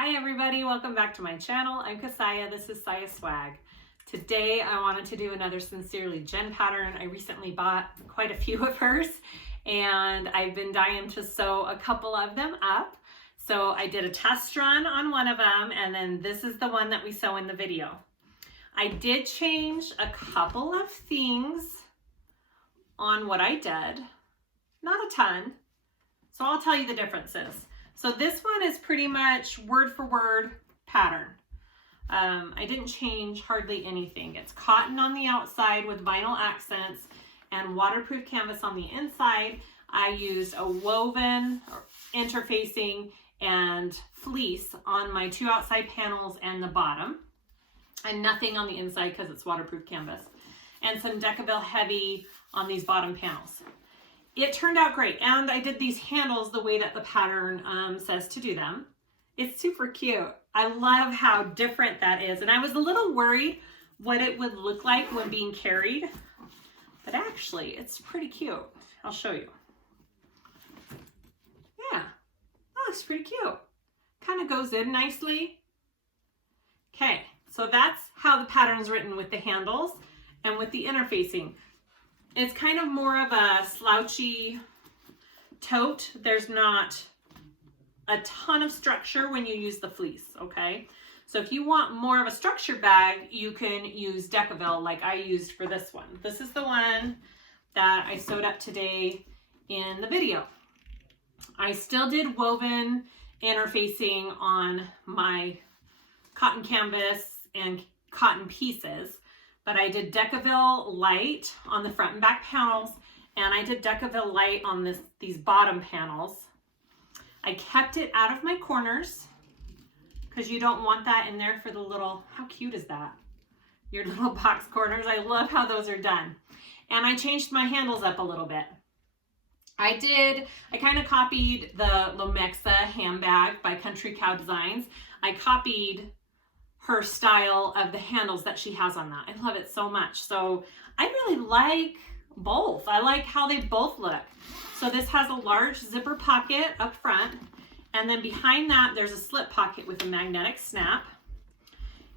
Hi everybody, welcome back to my channel. I'm Kassiah, this is SiahSwag. Today I wanted to do another Sincerely Jen pattern. I recently bought quite a few of hers and I've been dying to sew a couple of them up. So I did a test run on one of them and then this is the one that we sew in the video. I did change a couple of things on what I did, not a ton, so I'll tell you the differences. So this one is pretty much word for word pattern. I didn't change hardly anything. It's cotton on the outside with vinyl accents and waterproof canvas on the inside. I used a woven interfacing and fleece on my two outside panels and the bottom, and nothing on the inside because it's waterproof canvas, and some Decaville heavy on these bottom panels. It turned out great, and I did these handles the way that the pattern says to do them. It's super cute. I love how different that is, and I was a little worried what it would look like when being carried, but actually it's pretty cute. I'll show you. Yeah, that looks pretty cute. Kind of goes in nicely. Okay, so that's how the pattern's written with the handles and with the interfacing. It's kind of more of a slouchy tote. There's not a ton of structure when you use the fleece, okay? So if you want more of a structured bag, you can use Decaville like I used for this one. This is the one that I sewed up today in the video. I still did woven interfacing on my cotton canvas and cotton pieces, but I did Decaville light on the front and back panels, and I did Decaville light on these bottom panels. I kept it out of my corners because you don't want that in there for the little, how cute is that? Your little box corners. I love how those are done. And I changed my handles up a little bit. I kind of copied the Lomexa handbag by Country Cow Designs. I copied her style of the handles that she has on that. I love it so much. So I really like both. I like how they both look. So this has a large zipper pocket up front, and then behind that there's a slip pocket with a magnetic snap.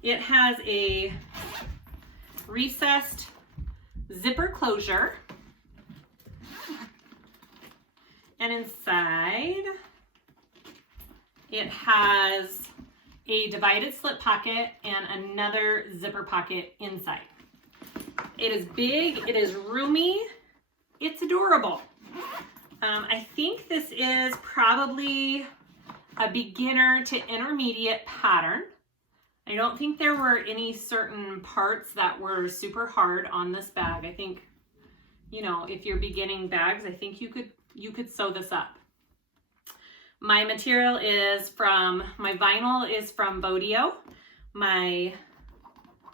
It has a recessed zipper closure, and inside it has a divided slip pocket and another zipper pocket inside. It is big, it is roomy, it's adorable. I think this is probably a beginner to intermediate pattern. I don't think there were any certain parts that were super hard on this bag. I think, you know, if you're beginning bags, I think you could sew this up. My material is my vinyl is from BoDeeOh, my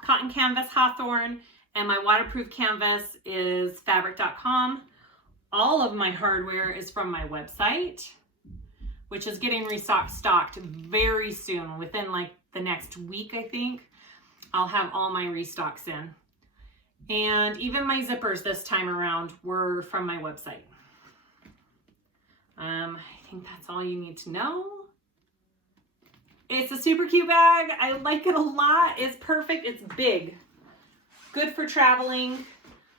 cotton canvas Hawthorne, and my waterproof canvas is fabric.com. All of my hardware is from my website, which is getting restocked very soon. Within like the next week, I think, I'll have all my restocks in. And even my zippers this time around were from my website. I think that's all you need to know. It's a super cute bag. I like it a lot. It's perfect. It's big. Good for traveling.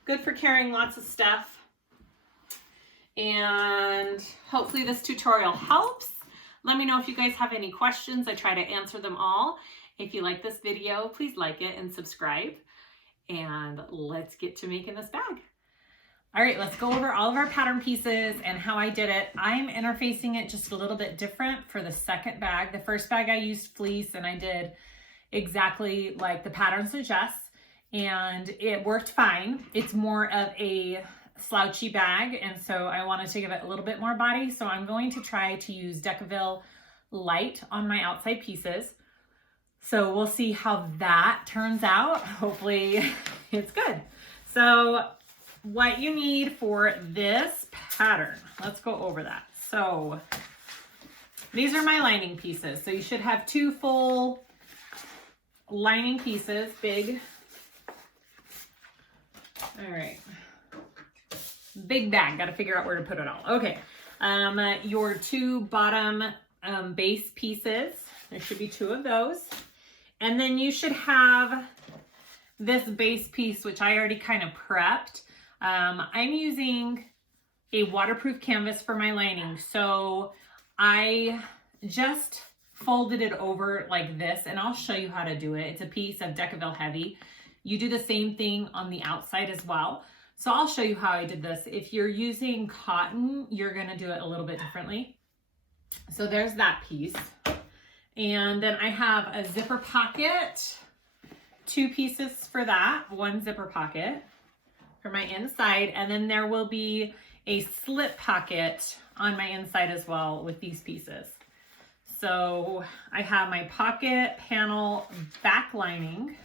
Good for carrying lots of stuff. And hopefully this tutorial helps. Let me know if you guys have any questions. I try to answer them all. If you like this video, please like it and subscribe. And let's get to making this bag. All right, let's go over all of our pattern pieces and how I did it. I'm interfacing it just a little bit different for the second bag. The first bag I used fleece and I did exactly like the pattern suggests, and it worked fine. It's more of a slouchy bag, and so I wanted to give it a little bit more body, so I'm going to try to use Decaville light on my outside pieces. So we'll see how that turns out. Hopefully it's good. So what you need for this pattern, let's go over that. So these are my lining pieces. So you should have two full lining pieces, big. All right, big bag, got to figure out where to put it all. Okay, your two bottom base pieces. There should be 2 of those. And then you should have this base piece, which I already kind of prepped. I'm using a waterproof canvas for my lining. So I just folded it over like this, and I'll show you how to do it. It's a piece of Decaville Heavy. You do the same thing on the outside as well. So I'll show you how I did this. If you're using cotton, you're gonna do it a little bit differently. So there's that piece. And then I have a zipper pocket, 2 pieces for that, 1 zipper pocket for my inside. And then there will be a slip pocket on my inside as well with these pieces. So I have my pocket panel back lining,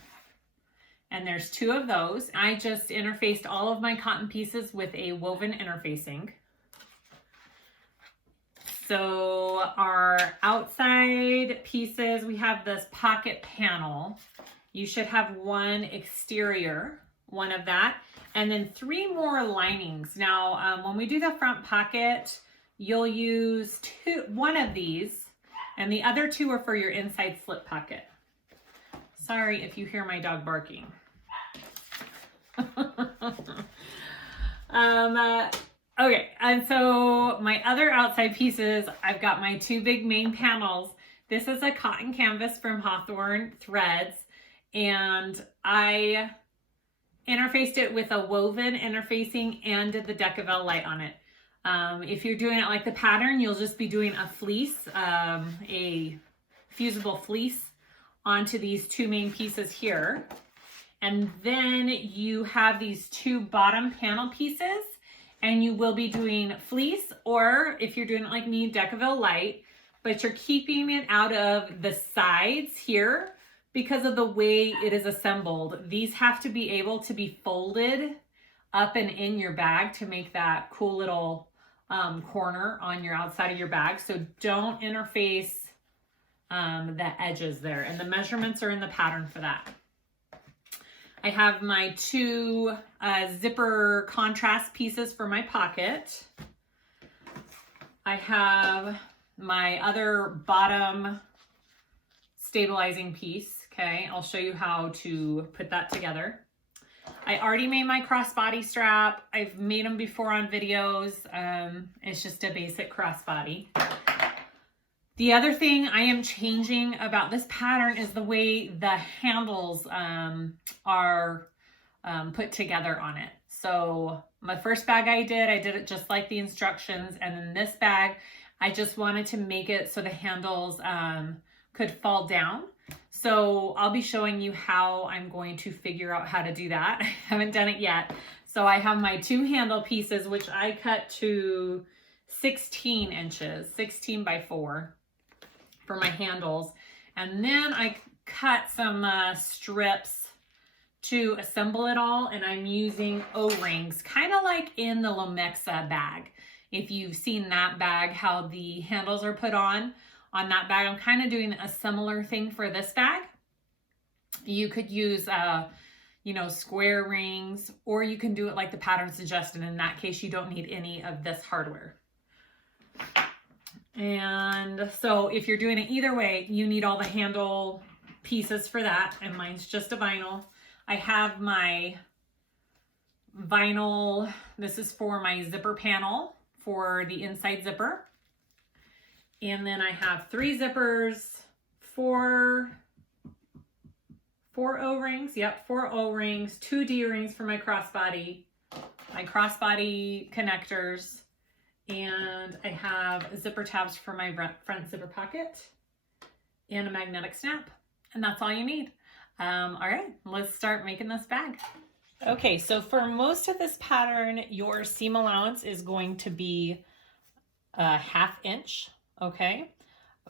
and there's 2 of those. I just interfaced all of my cotton pieces with a woven interfacing. So our outside pieces, we have this pocket panel. You should have 1 exterior, 1 of that, and then 3 more linings. Now, when we do the front pocket, you'll use 1 of these, and the other 2 are for your inside slip pocket. Sorry if you hear my dog barking. Okay, and so my other outside pieces, I've got my 2 big main panels. This is a cotton canvas from Hawthorne Threads, and I interfaced it with a woven interfacing and did the Decaville light on it. If you're doing it like the pattern, you'll just be doing a fleece, a fusible fleece onto these 2 main pieces here. And then you have these 2 bottom panel pieces, and you will be doing fleece, or if you're doing it like me, Decaville light, but you're keeping it out of the sides here because of the way it is assembled. These have to be able to be folded up and in your bag to make that cool little corner on your outside of your bag. So don't interface the edges there, and the measurements are in the pattern for that. I have my 2 zipper contrast pieces for my pocket. I have my other bottom stabilizing piece. Okay, I'll show you how to put that together. I already made my crossbody strap. I've made them before on videos. It's just a basic crossbody. The other thing I am changing about this pattern is the way the handles are put together on it. So my first bag I did it just like the instructions. And then this bag, I just wanted to make it so the handles could fall down. So I'll be showing you how I'm going to figure out how to do that. I haven't done it yet. So I have my 2 handle pieces, which I cut to 16 inches, 16 by 4 for my handles. And then I cut some strips to assemble it all, and I'm using O-rings, kind of like in the Lomexa bag. If you've seen that bag, how the handles are put on that bag, I'm kind of doing a similar thing for this bag. You could use, square rings, or you can do it like the pattern suggested. In that case, you don't need any of this hardware. And so if you're doing it either way, you need all the handle pieces for that. And mine's just a vinyl. I have my vinyl. This is for my zipper panel for the inside zipper. And then I have 3 zippers, 4 O-rings. Yep, 4 O-rings, 2 D-rings for my crossbody connectors. And I have zipper tabs for my front zipper pocket and a magnetic snap. And that's all you need. All right, let's start making this bag. Okay, so for most of this pattern, your seam allowance is going to be a 1/2 inch, okay?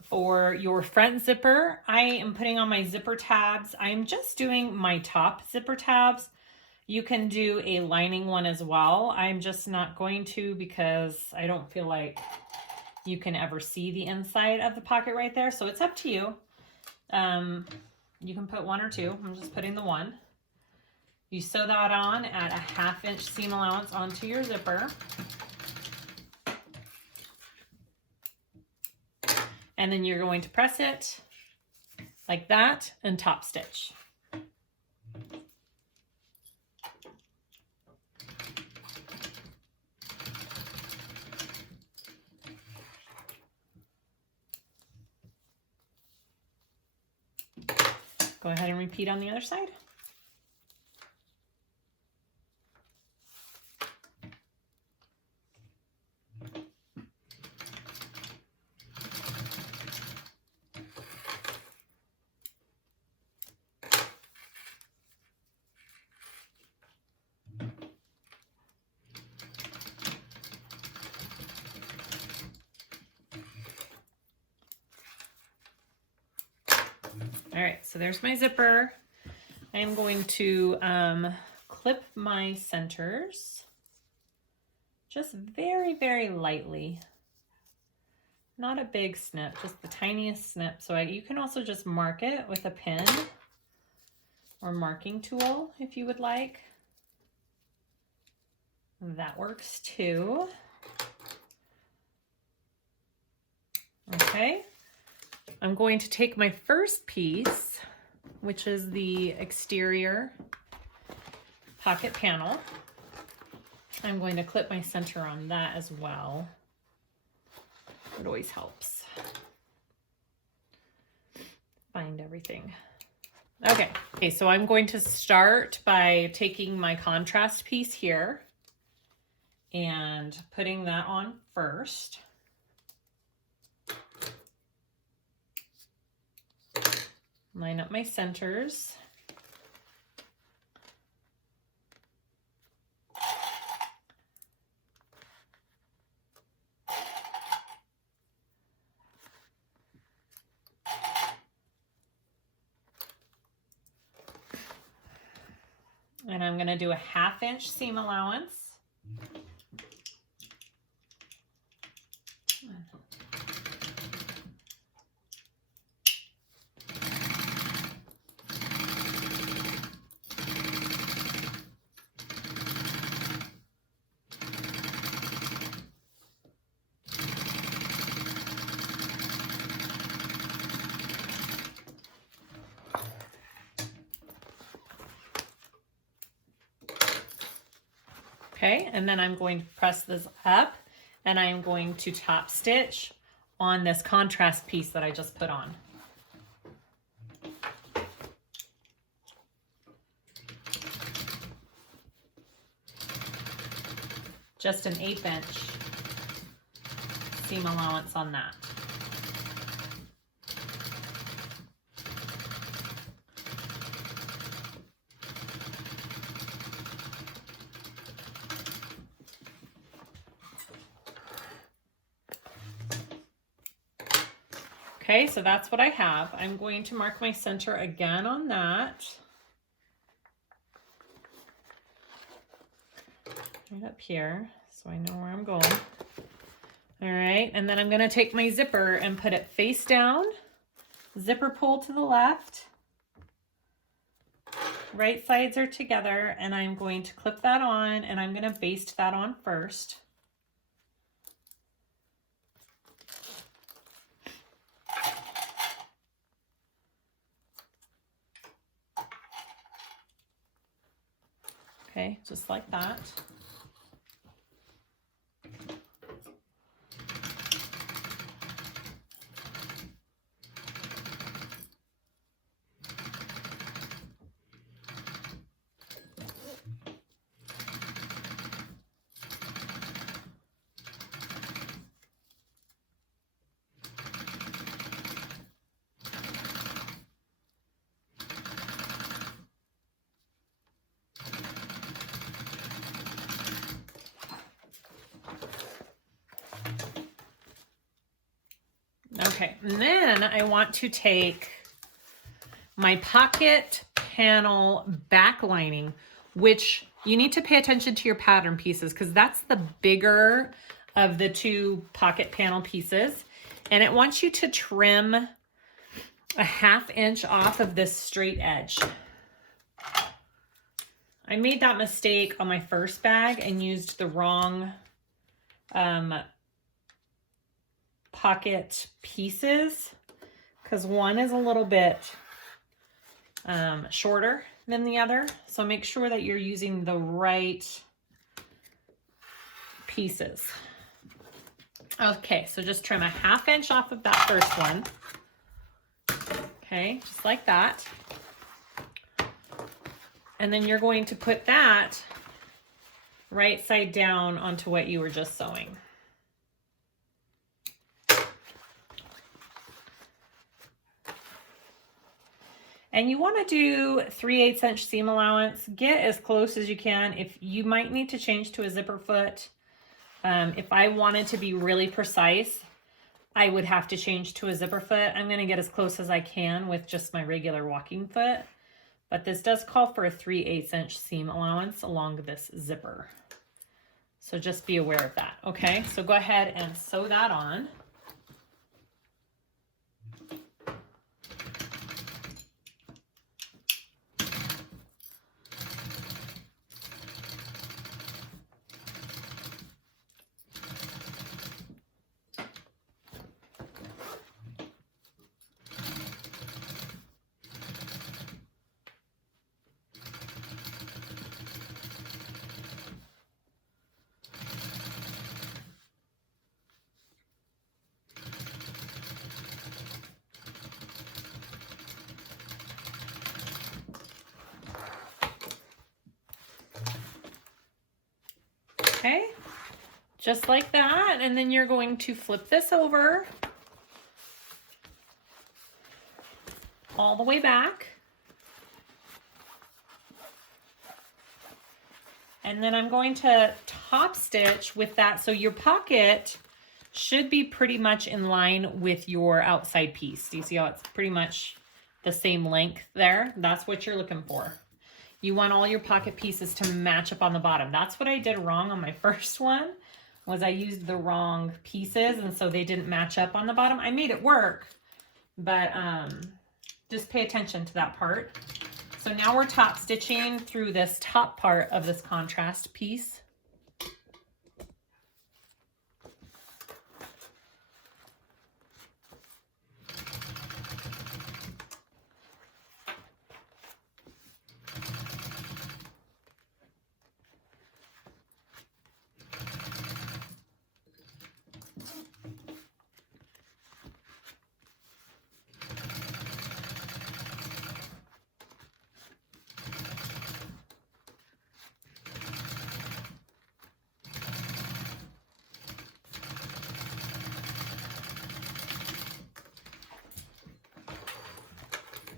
For your front zipper, I am putting on my zipper tabs. I'm just doing my top zipper tabs. You can do a lining one as well. I'm just not going to because I don't feel like you can ever see the inside of the pocket right there. So it's up to you. You can put 1 or 2. I'm just putting the 1. You sew that on at a 1/2 inch seam allowance onto your zipper. And then you're going to press it like that and top stitch. Go ahead and repeat on the other side. All right, so there's my zipper. I am going to clip my centers just very, very lightly. Not a big snip, just the tiniest snip. So you can also just mark it with a pin or marking tool if you would like. That works too. Okay. I'm going to take my first piece, which is the exterior pocket panel. I'm going to clip my center on that as well. It always helps find everything. Okay, so I'm going to start by taking my contrast piece here and putting that on first. Line up my centers. And I'm going to do a 1/2 inch seam allowance. Okay, and then I'm going to press this up and I'm going to top stitch on this contrast piece that I just put on. Just an 1/8 inch seam allowance on that. Okay, so that's what I have. I'm going to mark my center again on that. Right up here, so I know where I'm going. All right, and then I'm gonna take my zipper and put it face down. Zipper pull to the left. Right sides are together, and I'm going to clip that on, and I'm gonna baste that on first. Okay, just like that. Okay, and then I want to take my pocket panel back lining, which you need to pay attention to your pattern pieces because that's the bigger of the two pocket panel pieces. And it wants you to trim a 1/2 inch off of this straight edge. I made that mistake on my first bag and used the wrong pocket pieces because one is a little bit shorter than the other. So make sure that you're using the right pieces. Okay, so just trim a 1/2 inch off of that first one. Okay, just like that. And then you're going to put that right side down onto what you were just sewing. And you want to do 3/8 inch seam allowance. Get as close as you can. If you might need to change to a zipper foot. If I wanted to be really precise, I would have to change to a zipper foot. I'm going to get as close as I can with just my regular walking foot. But this does call for a 3/8 inch seam allowance along this zipper. So just be aware of that. Okay, so go ahead and sew that on. Okay, just like that. And then you're going to flip this over all the way back. And then I'm going to top stitch with that. So your pocket should be pretty much in line with your outside piece. Do you see how it's pretty much the same length there? That's what you're looking for. You want all your pocket pieces to match up on the bottom. That's what I did wrong on my first one, was I used the wrong pieces, and so they didn't match up on the bottom. I made it work, but just pay attention to that part. So now we're top stitching through this top part of this contrast piece.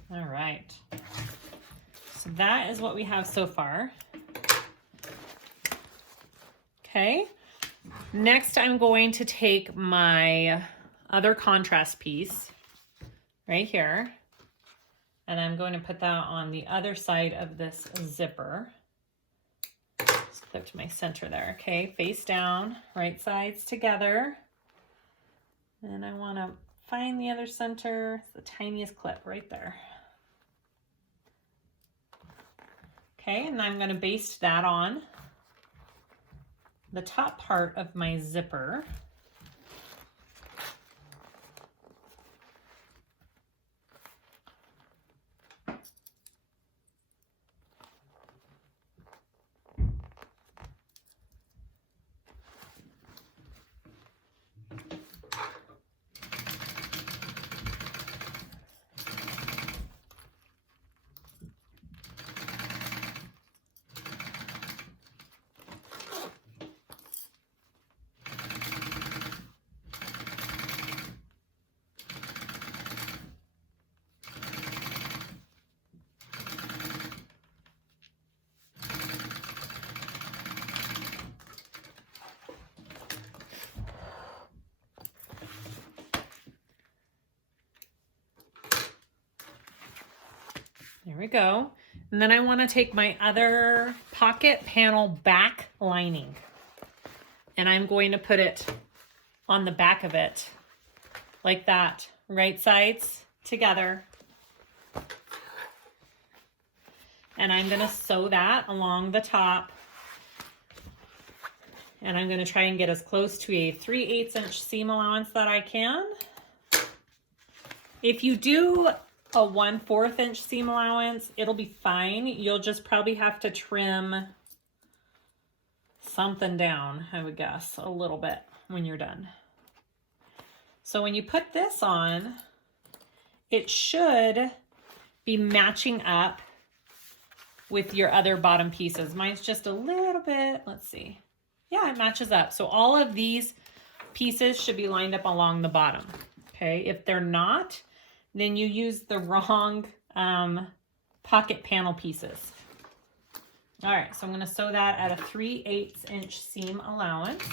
All right, so that is what we have so far. Okay, next I'm going to take my other contrast piece right here, and I'm going to put that on the other side of this zipper. Just clip to my center there. Okay, face down, right sides together. And I want to find the other center, the tiniest clip right there. Okay, and I'm going to baste that on the top part of my zipper. There we go. And then I want to take my other pocket panel back lining, and I'm going to put it on the back of it like that, right sides together. And I'm going to sew that along the top And I'm going to try and get as close to a 3/8 inch seam allowance that I can. If you do a 1/4 inch seam allowance, it'll be fine. You'll just probably have to trim something down, I would guess, a little bit when you're done. So when you put this on, it should be matching up with your other bottom pieces. Mine's just a little bit, let's see. Yeah, it matches up. So all of these pieces should be lined up along the bottom. Okay, if they're not, then you use the wrong pocket panel pieces. All right, so I'm gonna sew that at a 3/8 inch seam allowance.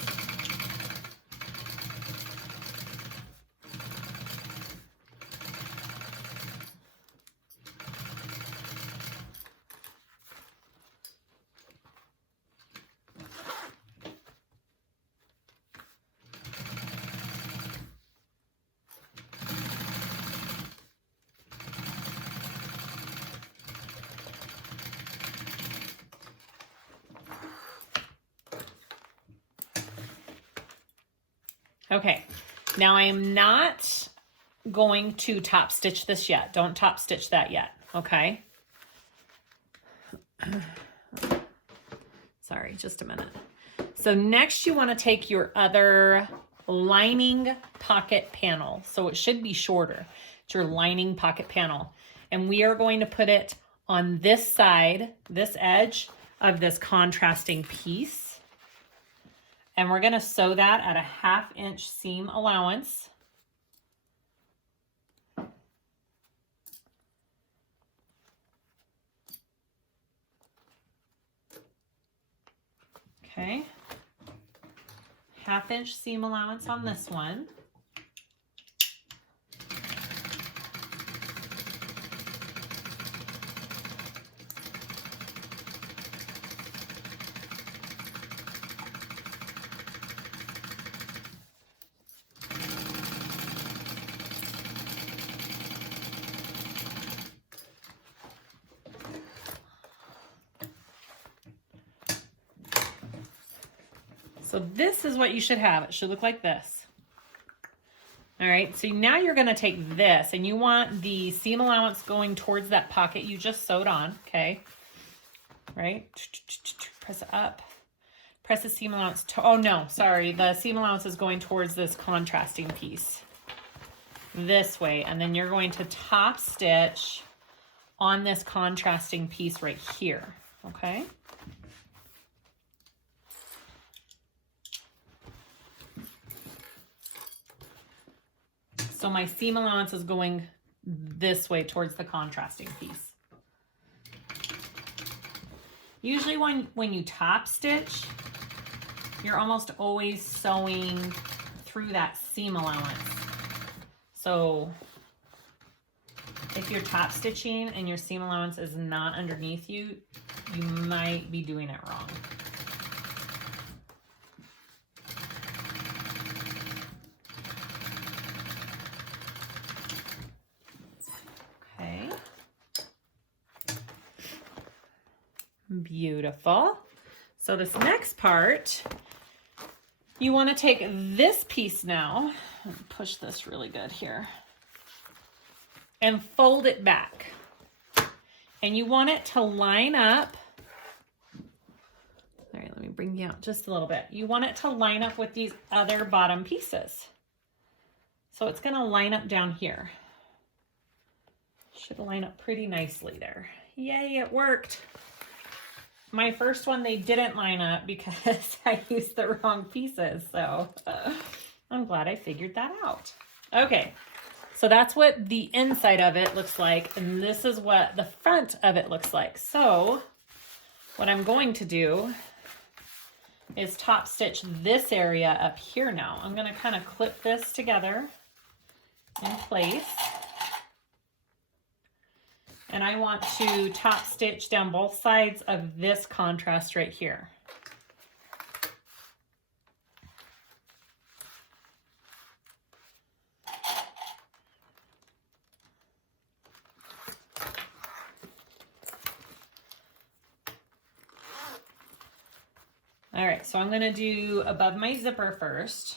Okay, now I am not going to top stitch this yet. Don't top stitch that yet, okay? Sorry, just a minute. So next you want to take your other lining pocket panel. So it should be shorter. It's your lining pocket panel. And we are going to put it on this side, this edge of this contrasting piece. And we're going to sew that at a 1/2 inch seam allowance. Okay. 1/2 inch seam allowance on this one. So this is what you should have. It should look like this. All right, so now you're gonna take this and you want the seam allowance going towards that pocket you just sewed on, okay? Right, press it up. Press the seam allowance, oh no, sorry. The seam allowance is going towards this contrasting piece. This way, and then you're going to top stitch on this contrasting piece right here, okay? So my seam allowance is going this way towards the contrasting piece. Usually when you top stitch, you're almost always sewing through that seam allowance. So if you're top stitching and your seam allowance is not underneath you, you might be doing it wrong. Beautiful. So this next part, you want to take this piece now, and push this really good here, and fold it back. And you want it to line up. All right, let me bring you out just a little bit. You want it to line up with these other bottom pieces. So it's going to line up down here. Should line up pretty nicely there. Yay, it worked. My first one, they didn't line up because I used the wrong pieces. So I'm glad I figured that out. Okay, so that's what the inside of it looks like. And this is what the front of it looks like. So what I'm going to do is top stitch this area up here now. I'm going to kind of clip this together in place. And I want to top stitch down both sides of this contrast right here. All All right, so I'm gonna do above my zipper first,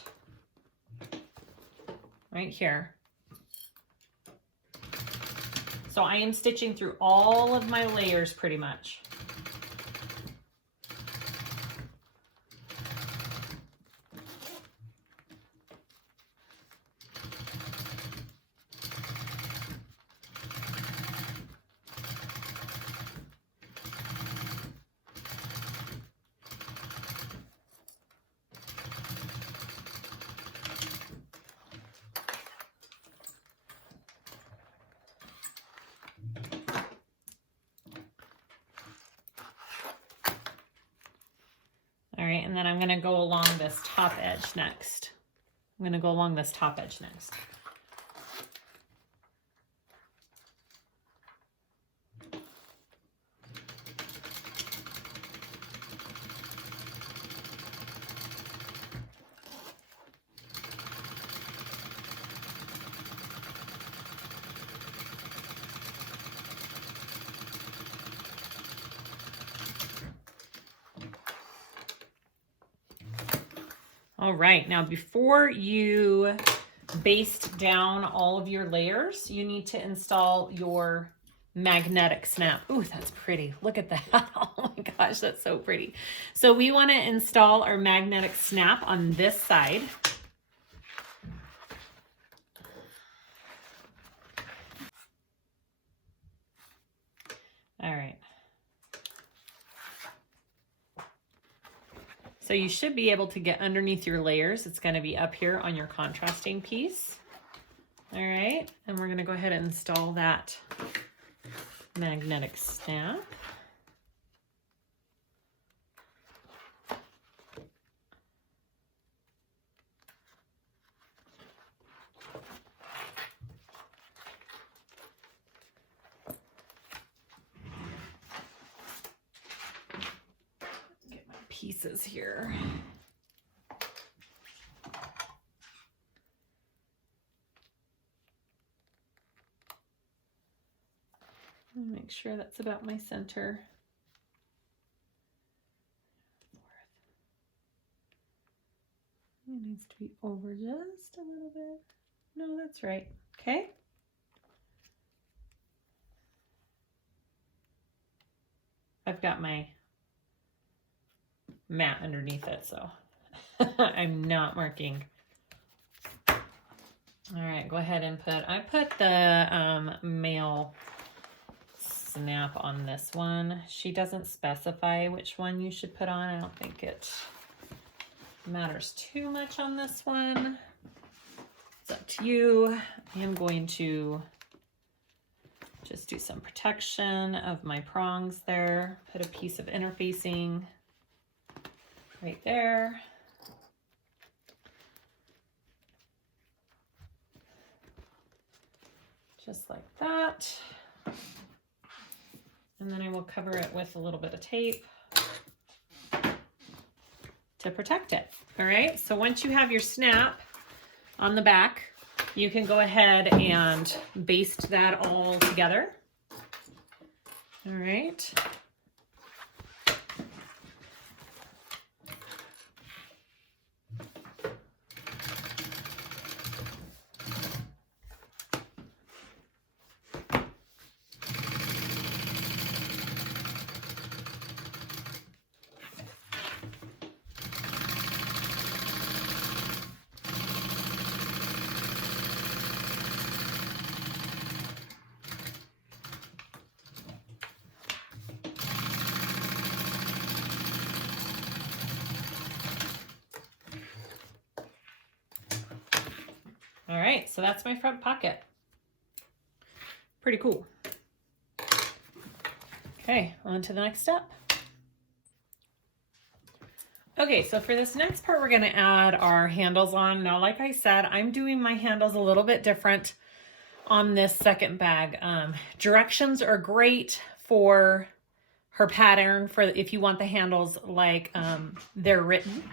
right here. So I am stitching through all of my layers pretty much. All right, and then I'm gonna go along this top edge next. I'm gonna go along this top edge next. All right, now before you baste down all of your layers, you need to install your magnetic snap. Ooh, that's pretty. Look at that. Oh my gosh, that's so pretty. So we want to install our magnetic snap on this side. All right. So you should be able to get underneath your layers. It's going to be up here on your contrasting piece. All right, and we're going to go ahead and install that magnetic snap. Pieces here. Make sure that's about my center. It needs to be over just a little bit. No, that's right. Okay. I've got my mat underneath it, so I'm not marking. All right, go ahead and I put the male snap on this one. She doesn't specify which one you should put on. I don't think it matters too much on this one. It's up to you. I am going to just do some protection of my prongs there. Put a piece of interfacing right there. Just like that. And then I will cover it with a little bit of tape to protect it. All right, so once you have your snap on the back, you can go ahead and baste that all together. All right. All right, so that's my front pocket. Pretty cool. Okay, on to the next step. Okay, so for this next part, we're gonna add our handles on. Now, like I said, I'm doing my handles a little bit different on this second bag. Directions are great for her pattern, for if you want the handles like they're written.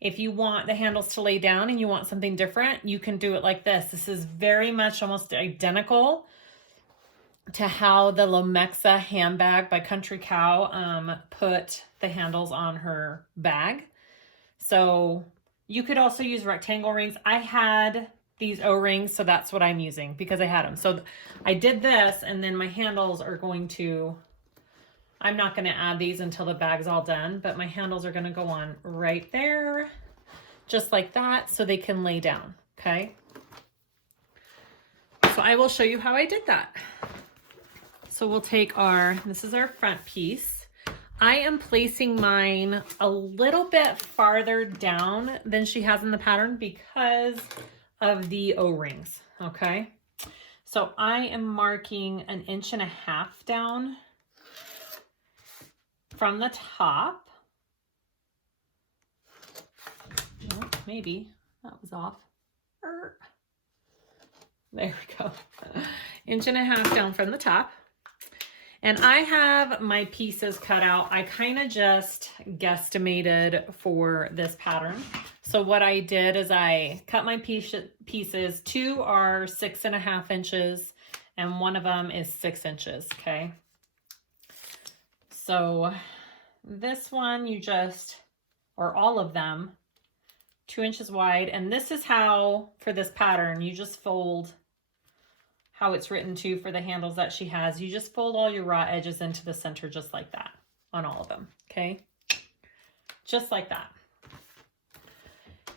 If you want the handles to lay down and you want something different, you can do it like this. This is very much almost identical to how the Lemexa handbag by Country Cow put the handles on her bag. So you could also use rectangle rings. I had these O-rings, so that's what I'm using because I had them. So I did this, and then my handles are going to, I'm not going to add these until the bag's all done, but my handles are going to go on right there, just like that, so they can lay down, okay? So I will show you how I did that. So we'll take this is our front piece. I am placing mine a little bit farther down than she has in the pattern because of the O-rings, okay? So I am marking 1.5 inches down from the top. Oh, maybe that was off. There we go. 1.5 inches down from the top. And I have my pieces cut out. I kind of just guesstimated for this pattern. So what I did is I cut my pieces. 2 are 6.5 inches and one of them is 6 inches, okay? So this one or all of them, 2 inches wide. And this is how, for this pattern, you just fold how it's written to for the handles that she has. You just fold all your raw edges into the center just like that on all of them, okay? Just like that.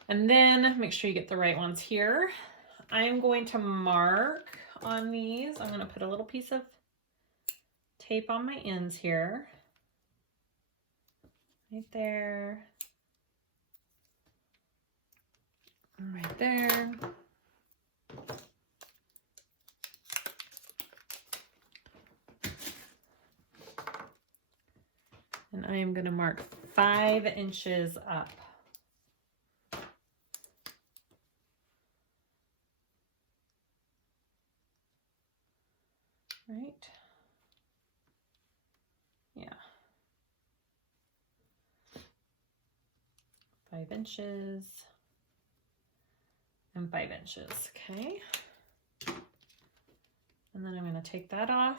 And then make sure you get the right ones here. I am going to mark on these. I'm going to put a little piece of tape on my ends here. Right there. Right there. And I am going to mark 5 inches up. Right? Yeah. 5 inches and 5 inches, okay? And then I'm going to take that off.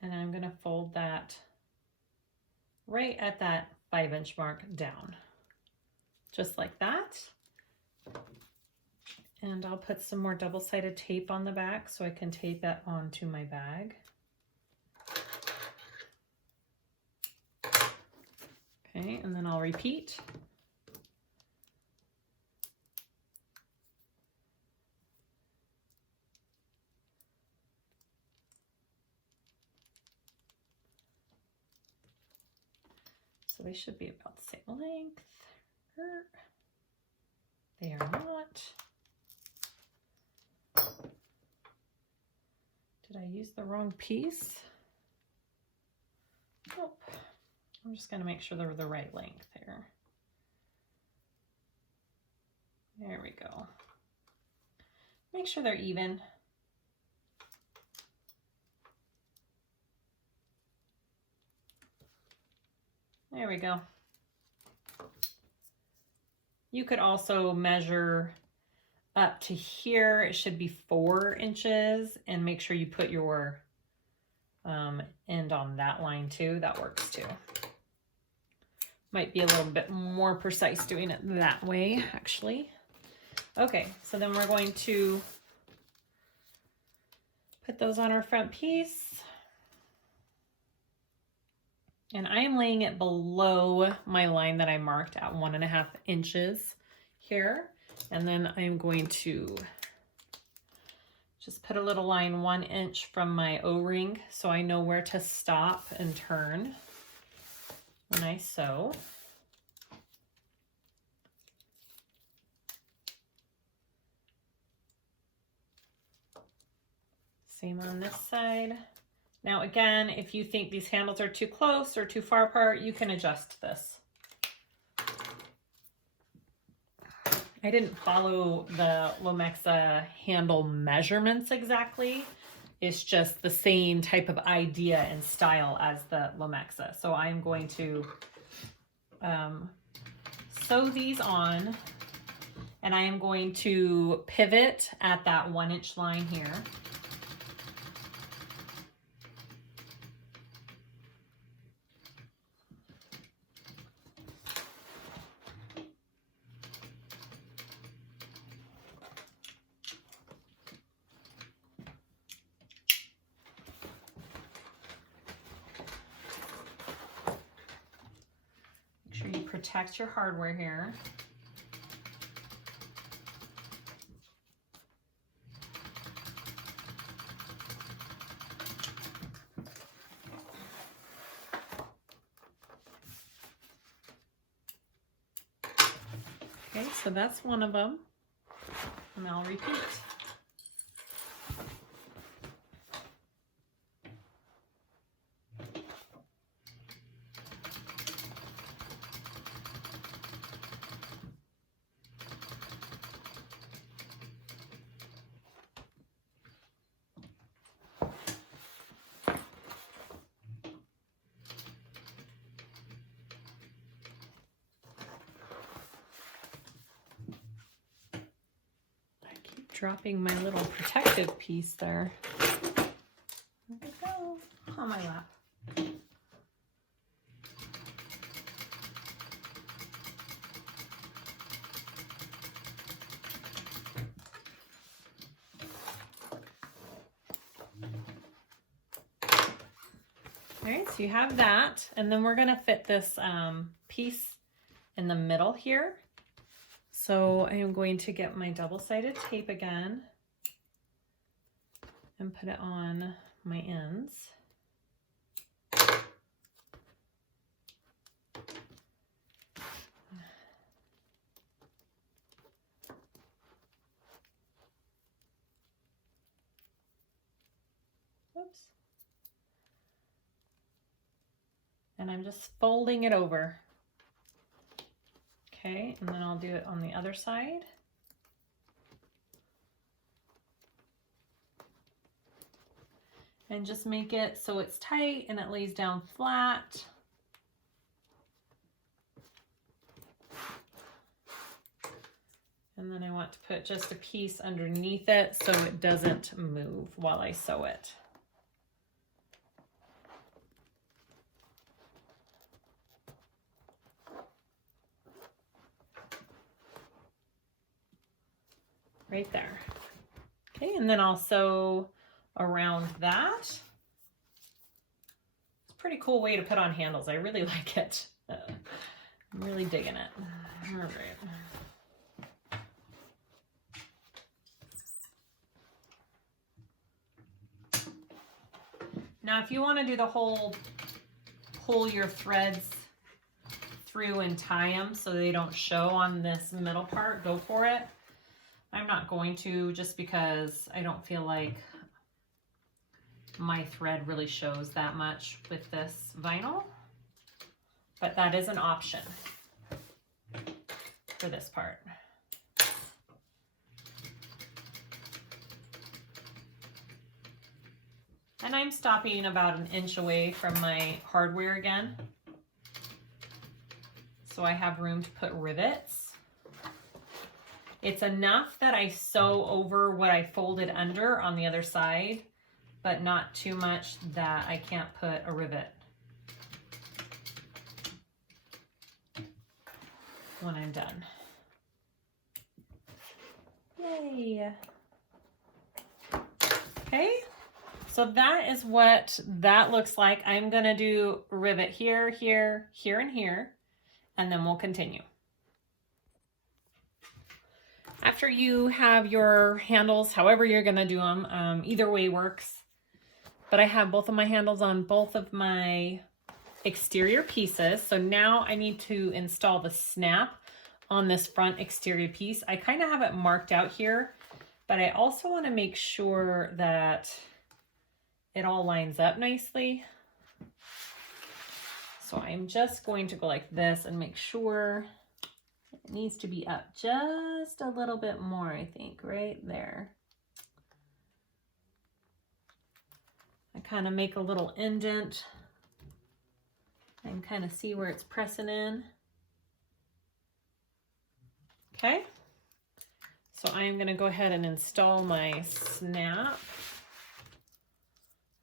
And I'm going to fold that right at that 5-inch mark down, just like that. And I'll put some more double-sided tape on the back so I can tape that onto my bag. Okay, and then I'll repeat. So they should be about the same length. They are not. Did I use the wrong piece? Nope. I'm just going to make sure they're the right length here. There we go. Make sure they're even. There we go. You could also measure up to here. It should be 4 inches, and make sure you put your end on that line too. That works too. Might be a little bit more precise doing it that way, actually. Okay, so then we're going to put those on our front piece. And I am laying it below my line that I marked at 1.5 inches here. And then I'm going to just put a little line 1 inch from my O-ring so I know where to stop and turn when I sew. Same on this side. Now again, if you think these handles are too close or too far apart, you can adjust this. I didn't follow the Lomexa handle measurements exactly. It's just the same type of idea and style as the Lomexa. So I'm going to sew these on, and I am going to pivot at that 1 inch line here. protect your hardware here. Okay, so that's one of them, and I'll repeat. Dropping my little protective piece there. There we go, on my lap. All right, so you have that, and then we're gonna fit this piece in the middle here. So I am going to get my double-sided tape again and put it on my ends. Oops. And I'm just folding it over. Okay, and then I'll do it on the other side. And just make it so it's tight and it lays down flat. And then I want to put just a piece underneath it so it doesn't move while I sew it. Right there. Okay, and then I'll sew around that. It's a pretty cool way to put on handles. I really like it. I'm really digging it. All right. Now, if you want to do the whole pull your threads through and tie them so they don't show on this middle part, go for it. I'm not going to, just because I don't feel like my thread really shows that much with this vinyl, but that is an option for this part. And I'm stopping about an inch away from my hardware again, so I have room to put rivets. It's enough that I sew over what I folded under on the other side, but not too much that I can't put a rivet when I'm done. Yay! Okay, so that is what that looks like. I'm gonna do rivet here, here, here, and here, and then we'll continue. After you have your handles, however you're gonna do them, either way works. But I have both of my handles on both of my exterior pieces. So now I need to install the snap on this front exterior piece. I kind of have it marked out here, but I also want to make sure that it all lines up nicely. So I'm just going to go like this and make sure it needs to be up just a little bit more, I think, right there. I kind of make a little indent and kind of see where it's pressing in. Okay, so I am going to go ahead and install my snap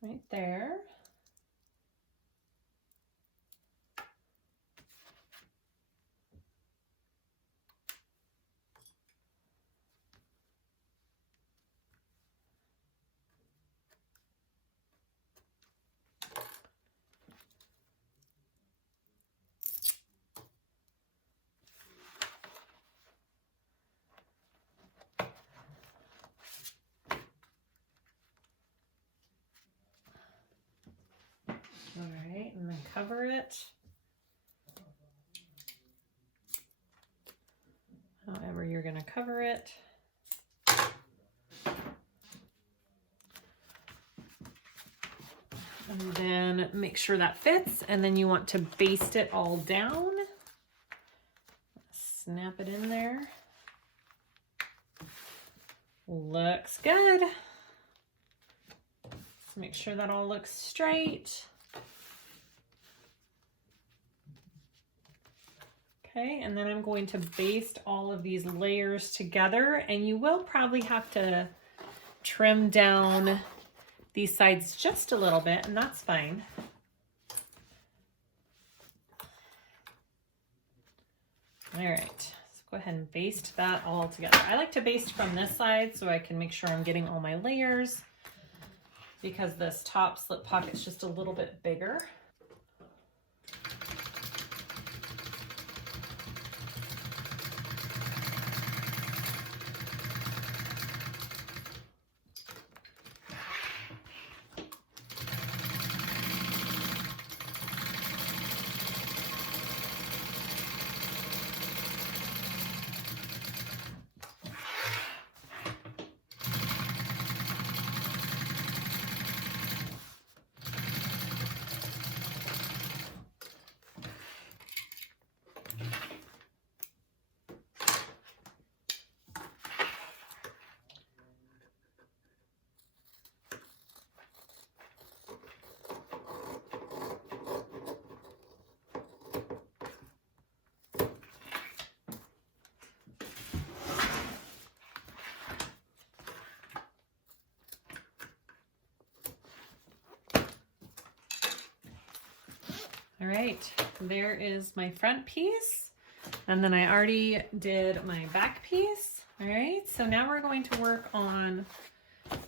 right there. cover it. However you're going to cover it. And then make sure that fits, and then you want to baste it all down. Snap it in there. Looks good. Let's make sure that all looks straight. Okay, and then I'm going to baste all of these layers together, and you will probably have to trim down these sides just a little bit, and that's fine. All right, let's go ahead and baste that all together. I like to baste from this side so I can make sure I'm getting all my layers, because this top slip pocket's just a little bit bigger. All right, there is my front piece, and then I already did my back piece. All right, so now we're going to work on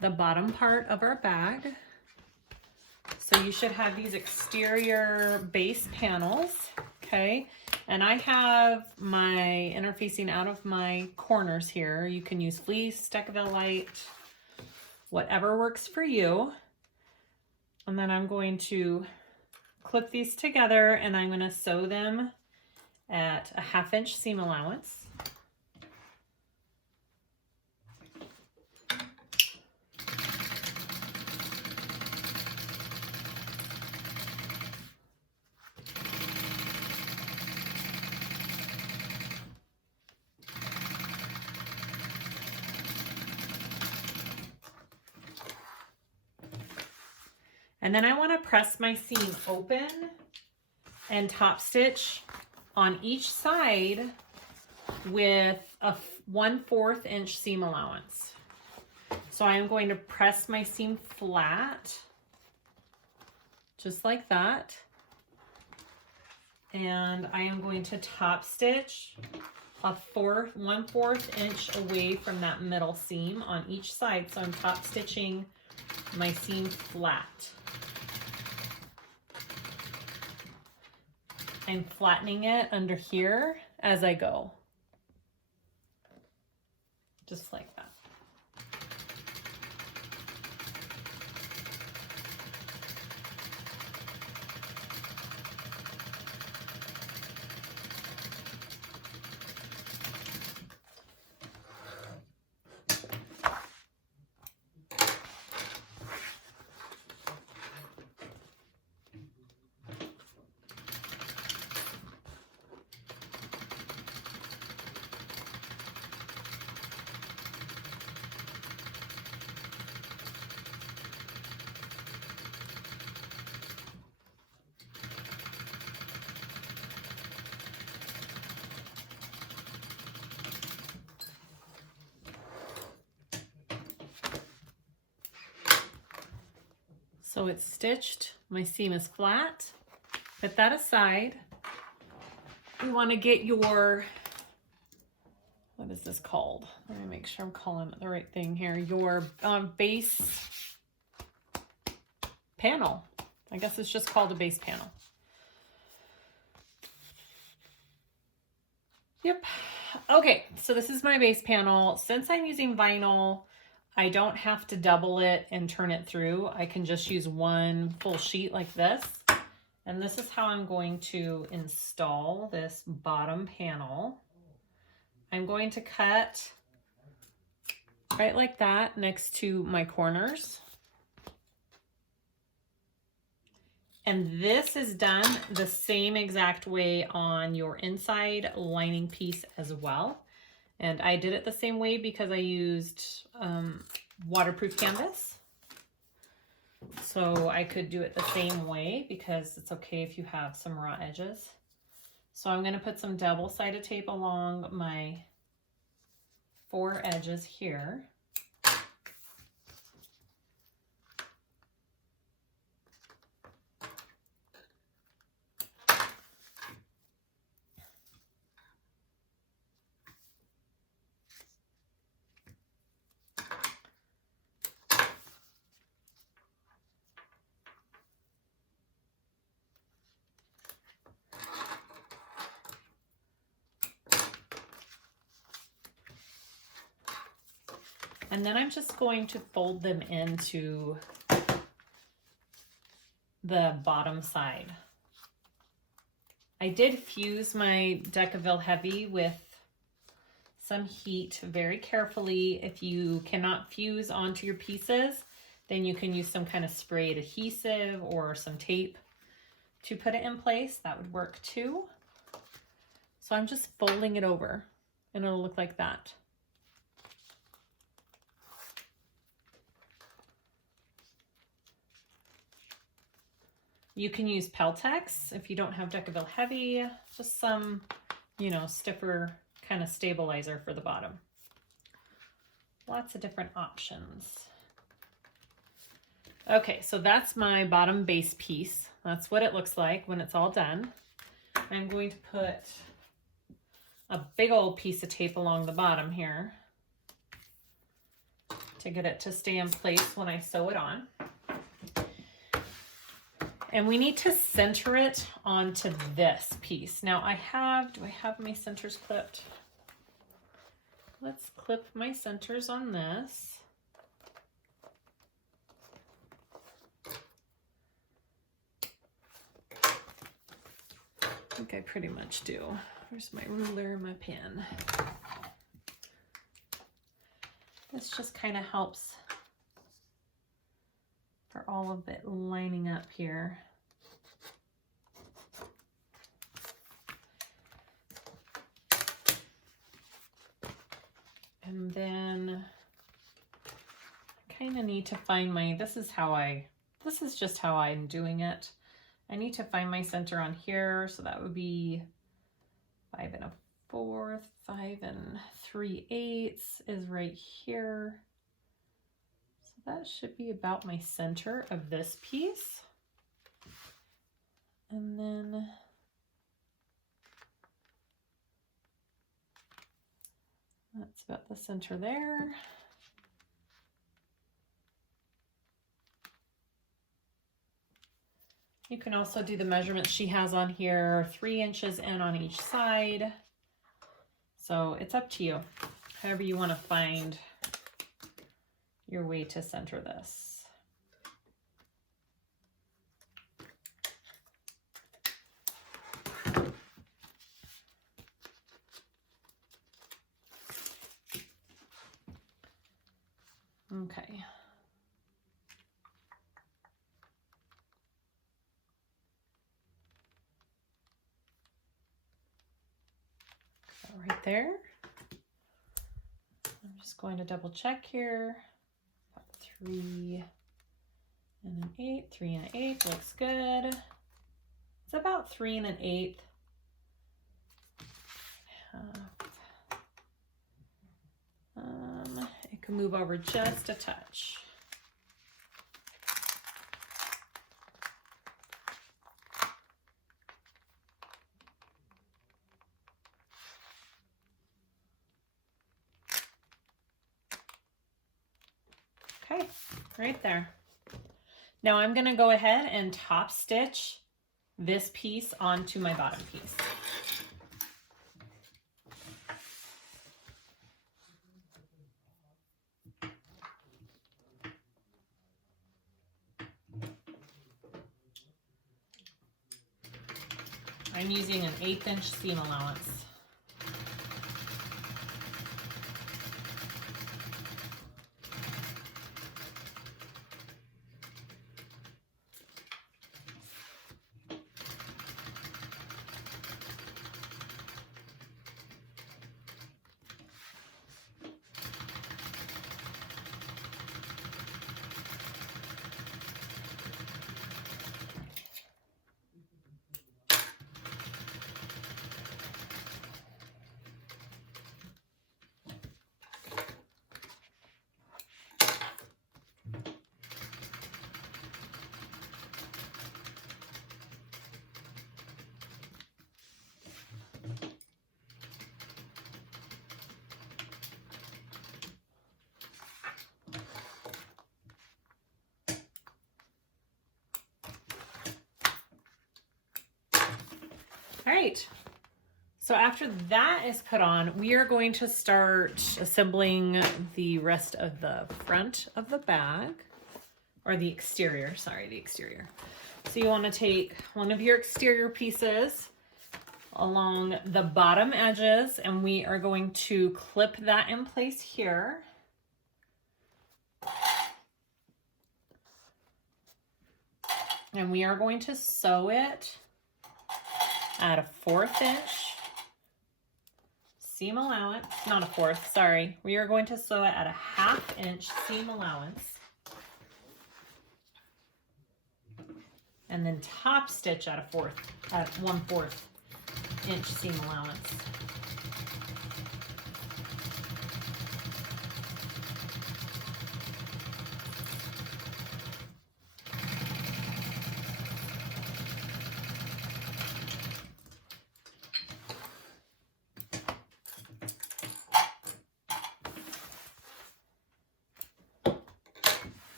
the bottom part of our bag. So you should have these exterior base panels, okay? And I have my interfacing out of my corners here. You can use fleece, Decaville, whatever works for you. And then I'm going to clip these together, and I'm going to sew them at a 1/2 inch seam allowance. And then I want to press my seam open and top stitch on each side with a 1/4 inch seam allowance. So I am going to press my seam flat, just like that. And I am going to top stitch a 1/4 inch away from that middle seam on each side. So I'm top stitching my seam flat. I'm flattening it under here as I go, just like that. So it's stitched, my seam is flat. Put that aside. You want to get your, what is this called? Let me make sure I'm calling it the right thing here. Your base panel. I guess it's just called a base panel. Yep. Okay, so this is my base panel. Since I'm using vinyl, I don't have to double it and turn it through. I can just use one full sheet like this, And this is how I'm going to install this bottom panel. I'm going to cut right like that next to my corners. And this is done the same exact way on your inside lining piece as well. And I did it the same way because I used waterproof canvas. So I could do it the same way because it's okay if you have some raw edges. So I'm going to put some double-sided tape along my 4 edges here. And then I'm just going to fold them into the bottom side. I did fuse my Decaville Heavy with some heat very carefully. If you cannot fuse onto your pieces, then you can use some kind of sprayed adhesive or some tape to put it in place. That would work too. So I'm just folding it over and it'll look like that. You can use Peltex if you don't have Decaville Heavy, just some, you know, stiffer kind of stabilizer for the bottom. Lots of different options. Okay, so that's my bottom base piece. That's what it looks like when it's all done. I'm going to put a big old piece of tape along the bottom here to get it to stay in place when I sew it on. And we need to center it onto this piece. Now do I have my centers clipped? Let's clip my centers on this. I think I pretty much do. Here's my ruler and my pen. This just kind of helps for all of it lining up here. And then I kind of need to find my, this is just how I'm doing it. I need to find my center on here. So that would be 5 1/4, 5 3/8 is right here. That should be about my center of this piece. And then that's about the center there. You can also do the measurements she has on here, 3 inches in on each side. So it's up to you, however you want to find your way to center this. Okay. So right there. I'm just going to double check here. 3 1/8, 3 1/8 looks good. It's about 3 1/8. It can move over just a touch. Okay, right there. Now I'm going to go ahead and top stitch this piece onto my bottom piece. I'm using an 1/8 inch seam allowance. All right, so after that is put on, we are going to start assembling the rest of the front of the bag, or the exterior, sorry, the exterior. So you want to take one of your exterior pieces along the bottom edges, and we are going to clip that in place here. And we are going to sew it at a 1/4 inch seam allowance, not a 1/4, sorry. We are going to sew it at a 1/2 inch seam allowance. And then top stitch at a 1/4 inch seam allowance.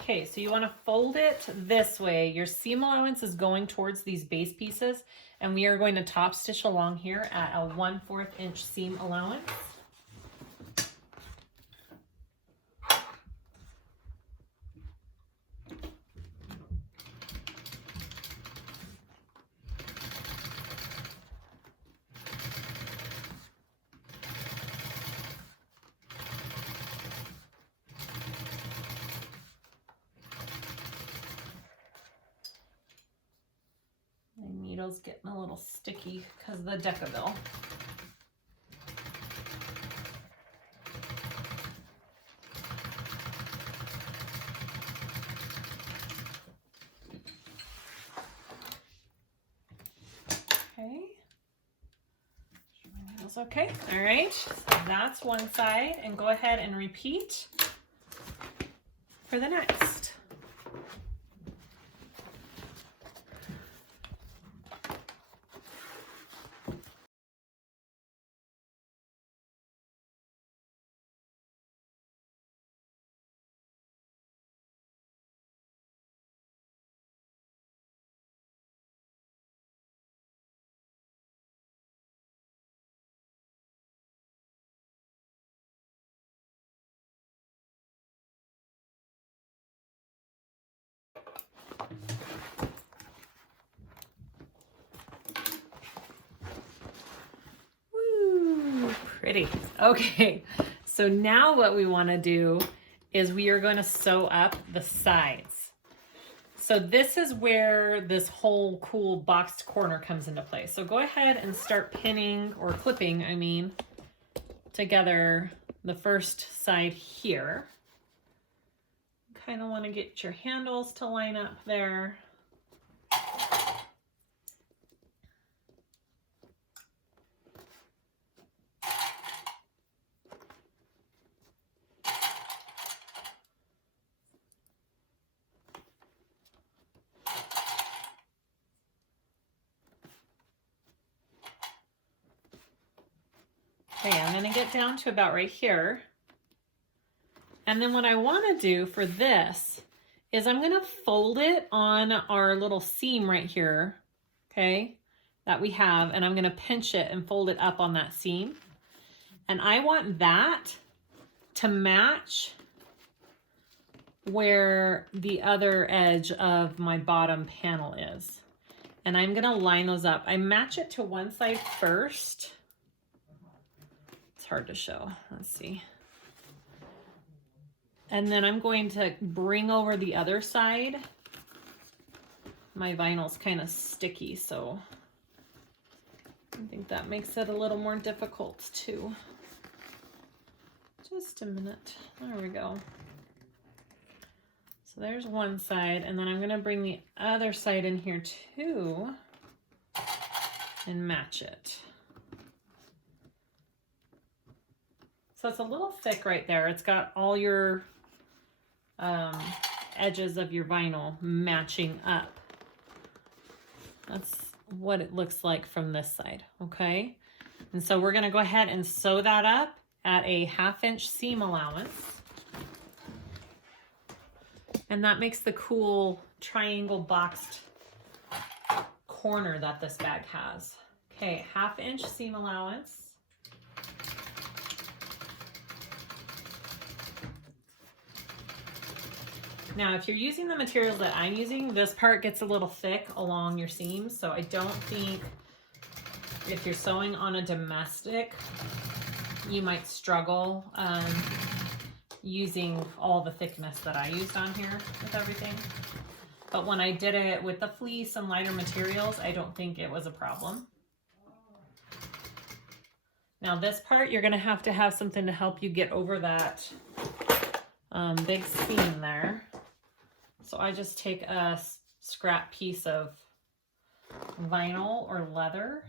Okay, so you want to fold it this way. Your seam allowance is going towards these base pieces, and we are going to top stitch along here at a 1/4 inch seam allowance. Needle's getting a little sticky because of the Decaville. Okay. Needle's okay. All right. So that's one side, and go ahead and repeat for the next. Pretty. Okay, so now what we want to do is we are going to sew up the sides. So this is where this whole cool boxed corner comes into play. So go ahead and start pinning, or clipping, I mean, together the first side here. Kind of want to get your handles to line up there. Okay, I'm going to get down to about right here. And then what I want to do for this is I'm going to fold it on our little seam right here, okay, that we have, and I'm going to pinch it and fold it up on that seam. And I want that to match where the other edge of my bottom panel is. And I'm gonna line those up. I match it to one side first. It's hard to show, let's see. And then I'm going to bring over the other side. My vinyl's kind of sticky, so I think that makes it a little more difficult too. Just a minute, there we go. So there's one side, and then I'm gonna bring the other side in here too and match it. So it's a little thick right there. It's got all your edges of your vinyl matching up. That's what it looks like from this side, okay? And so we're gonna go ahead and sew that up at a 1/2 inch seam allowance. And that makes the cool triangle boxed corner that this bag has. Okay, 1/2 inch seam allowance. Now, if you're using the materials that I'm using, this part gets a little thick along your seams, so I don't think if you're sewing on a domestic, you might struggle using all the thickness that I used on here with everything. But when I did it with the fleece and lighter materials, I don't think it was a problem. Now this part, you're gonna have to have something to help you get over that big seam there. So I just take a scrap piece of vinyl or leather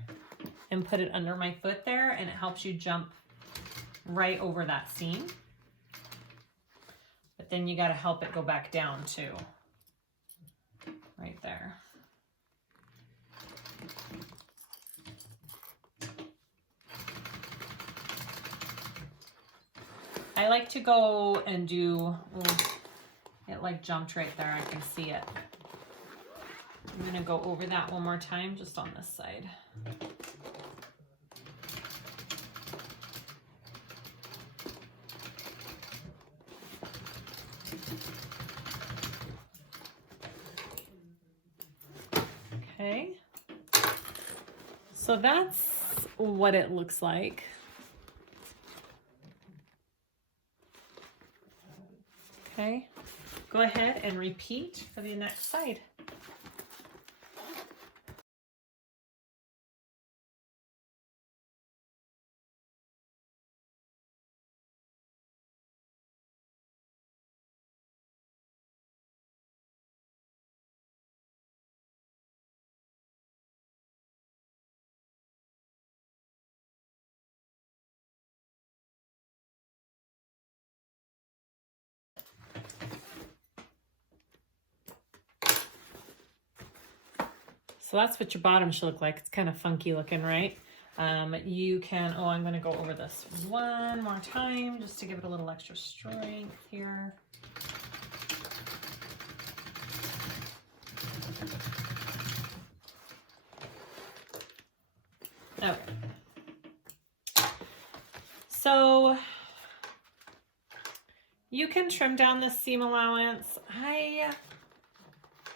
and put it under my foot there, and it helps you jump right over that seam. But then you got to help it go back down too. Right there. I like to go and do, it like jumped right there, I can see it. I'm gonna go over that one more time just on this side. Okay, so that's what it looks like. Okay, go ahead and repeat for the next side. So that's what your bottom should look like. It's kind of funky looking, right? You can, oh, I'm gonna go over this one more time just to give it a little extra strength here. Okay. So you can trim down this seam allowance. I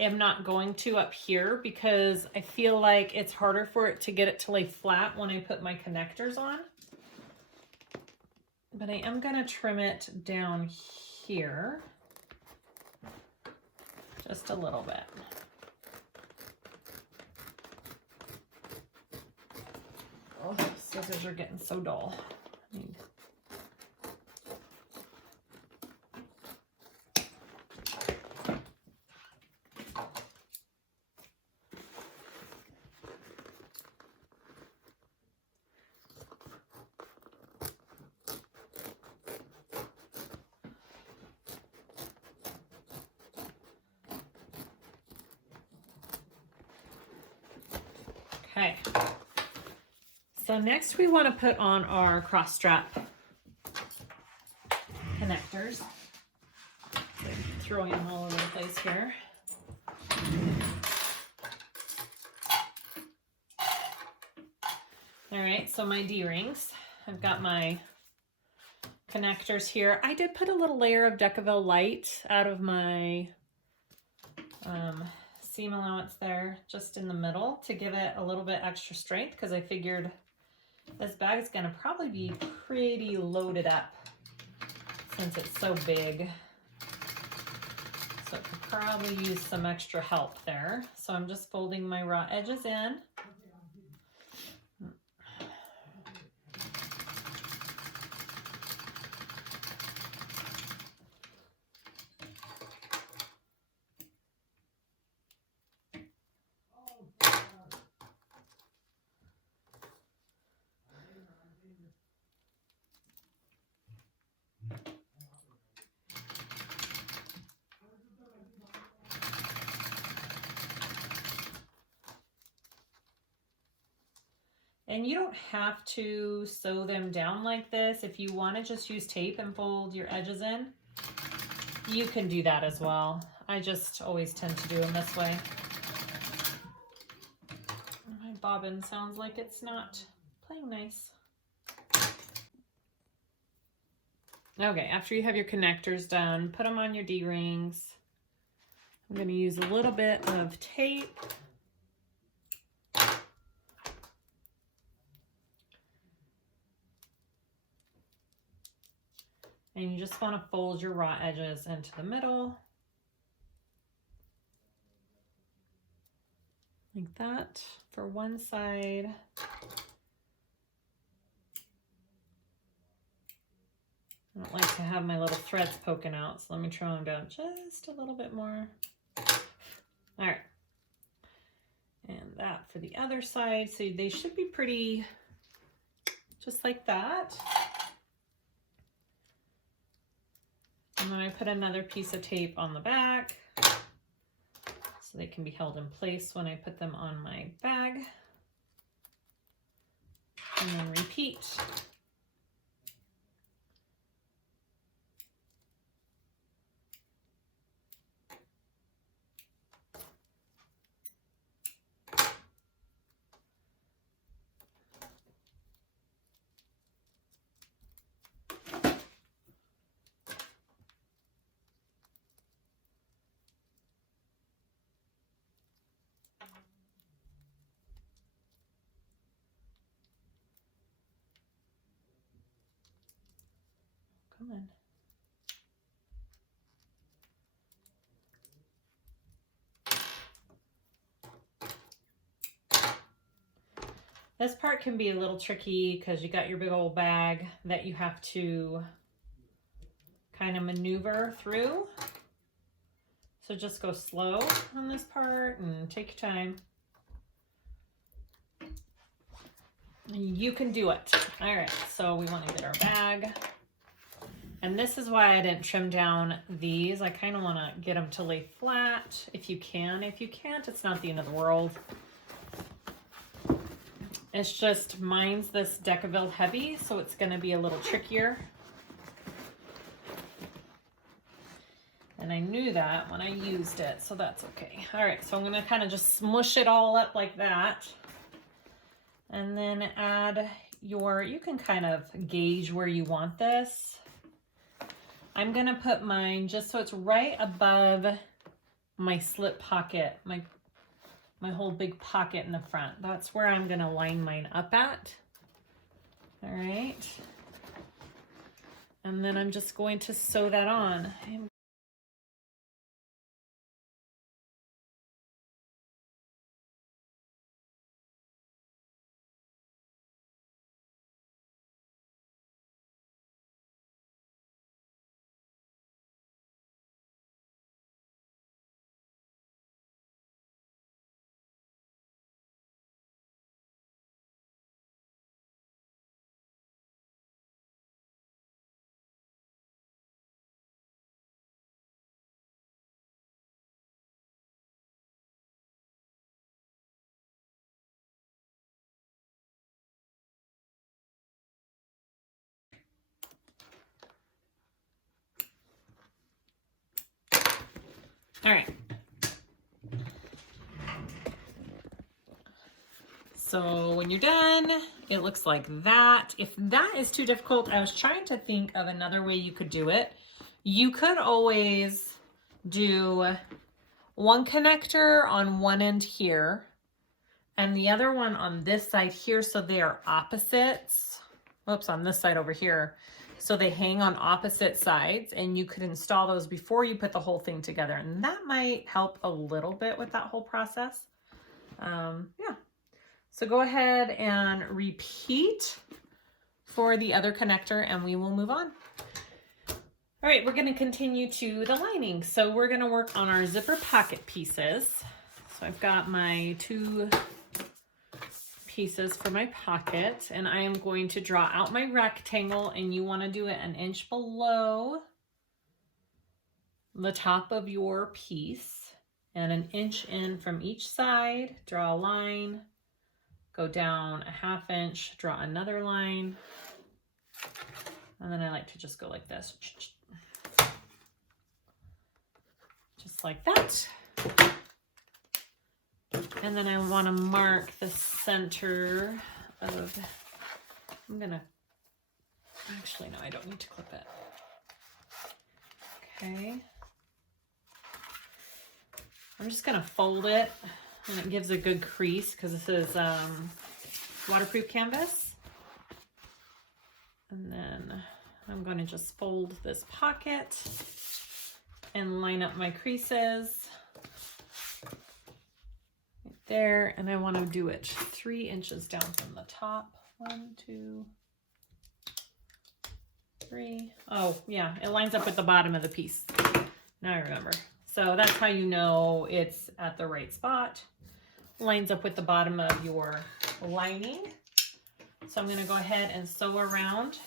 am not going to up here because I feel like it's harder for it to get it to lay flat when I put my connectors on. But I am gonna trim it down here just a little bit. Oh, scissors are getting so dull. Okay, so next we want to put on our cross strap connectors. I'm throwing them all over the place here. All right, so my D-rings. I've got my connectors here. I did put a little layer of Decaville Light out of my seam allowance there just in the middle to give it a little bit extra strength, because I figured this bag is gonna probably be pretty loaded up since it's so big. So it could probably use some extra help there. So I'm just folding my raw edges in. And you don't have to sew them down like this. If you want to just use tape and fold your edges in, you can do that as well. I just always tend to do them this way. My bobbin sounds like it's not playing nice. Okay, after you have your connectors done, put them on your D-rings. I'm going to use a little bit of tape. And you just want to fold your raw edges into the middle. Like that for one side. I don't like to have my little threads poking out, so let me trim them down just a little bit more. All right. And that for the other side. So they should be pretty, just like that. And then I put another piece of tape on the back so they can be held in place when I put them on my bag. And then repeat. Come on. This part can be a little tricky because you got your big old bag that you have to kind of maneuver through. So just go slow on this part and take your time. You can do it. All right, so we want to get our bag. And this is why I didn't trim down these. I kind of want to get them to lay flat if you can. If you can't, it's not the end of the world. It's just mine's this Decaville heavy, so it's going to be a little trickier. And I knew that when I used it, so that's okay. All right, so I'm going to kind of just smush it all up like that. And then add your, you can kind of gauge where you want this. I'm going to put mine just so it's right above my slip pocket, my whole big pocket in the front. That's where I'm going to line mine up at. All right. And then I'm just going to sew that on. All right. So when you're done, it looks like that. If that is too difficult, I was trying to think of another way you could do it. You could always do one connector on one end here and the other one on this side here, so they are opposites. Oops, on this side over here. So they hang on opposite sides, and you could install those before you put the whole thing together. And that might help a little bit with that whole process. Yeah. So go ahead and repeat for the other connector and we will move on. All right, we're going to continue to the lining. So we're going to work on our zipper pocket pieces. So I've got my 2 pieces for my pocket, and I am going to draw out my rectangle, and you want to do it an inch below the top of your piece and an inch in from each side. Draw a line, go down a 1/2 inch, draw another line, and then I like to just go like this, just like that. And then I want to mark the center of, actually no, I don't need to clip it. Okay. I'm just going to fold it, and it gives a good crease because this is waterproof canvas. And then I'm going to just fold this pocket and line up my creases right there. And I want to do it 3 inches down from the top. 1, 2, 3. Oh yeah, it lines up with the bottom of the piece. Now I remember. So that's how you know it's at the right spot. Lines up with the bottom of your lining. So I'm going to go ahead and sew around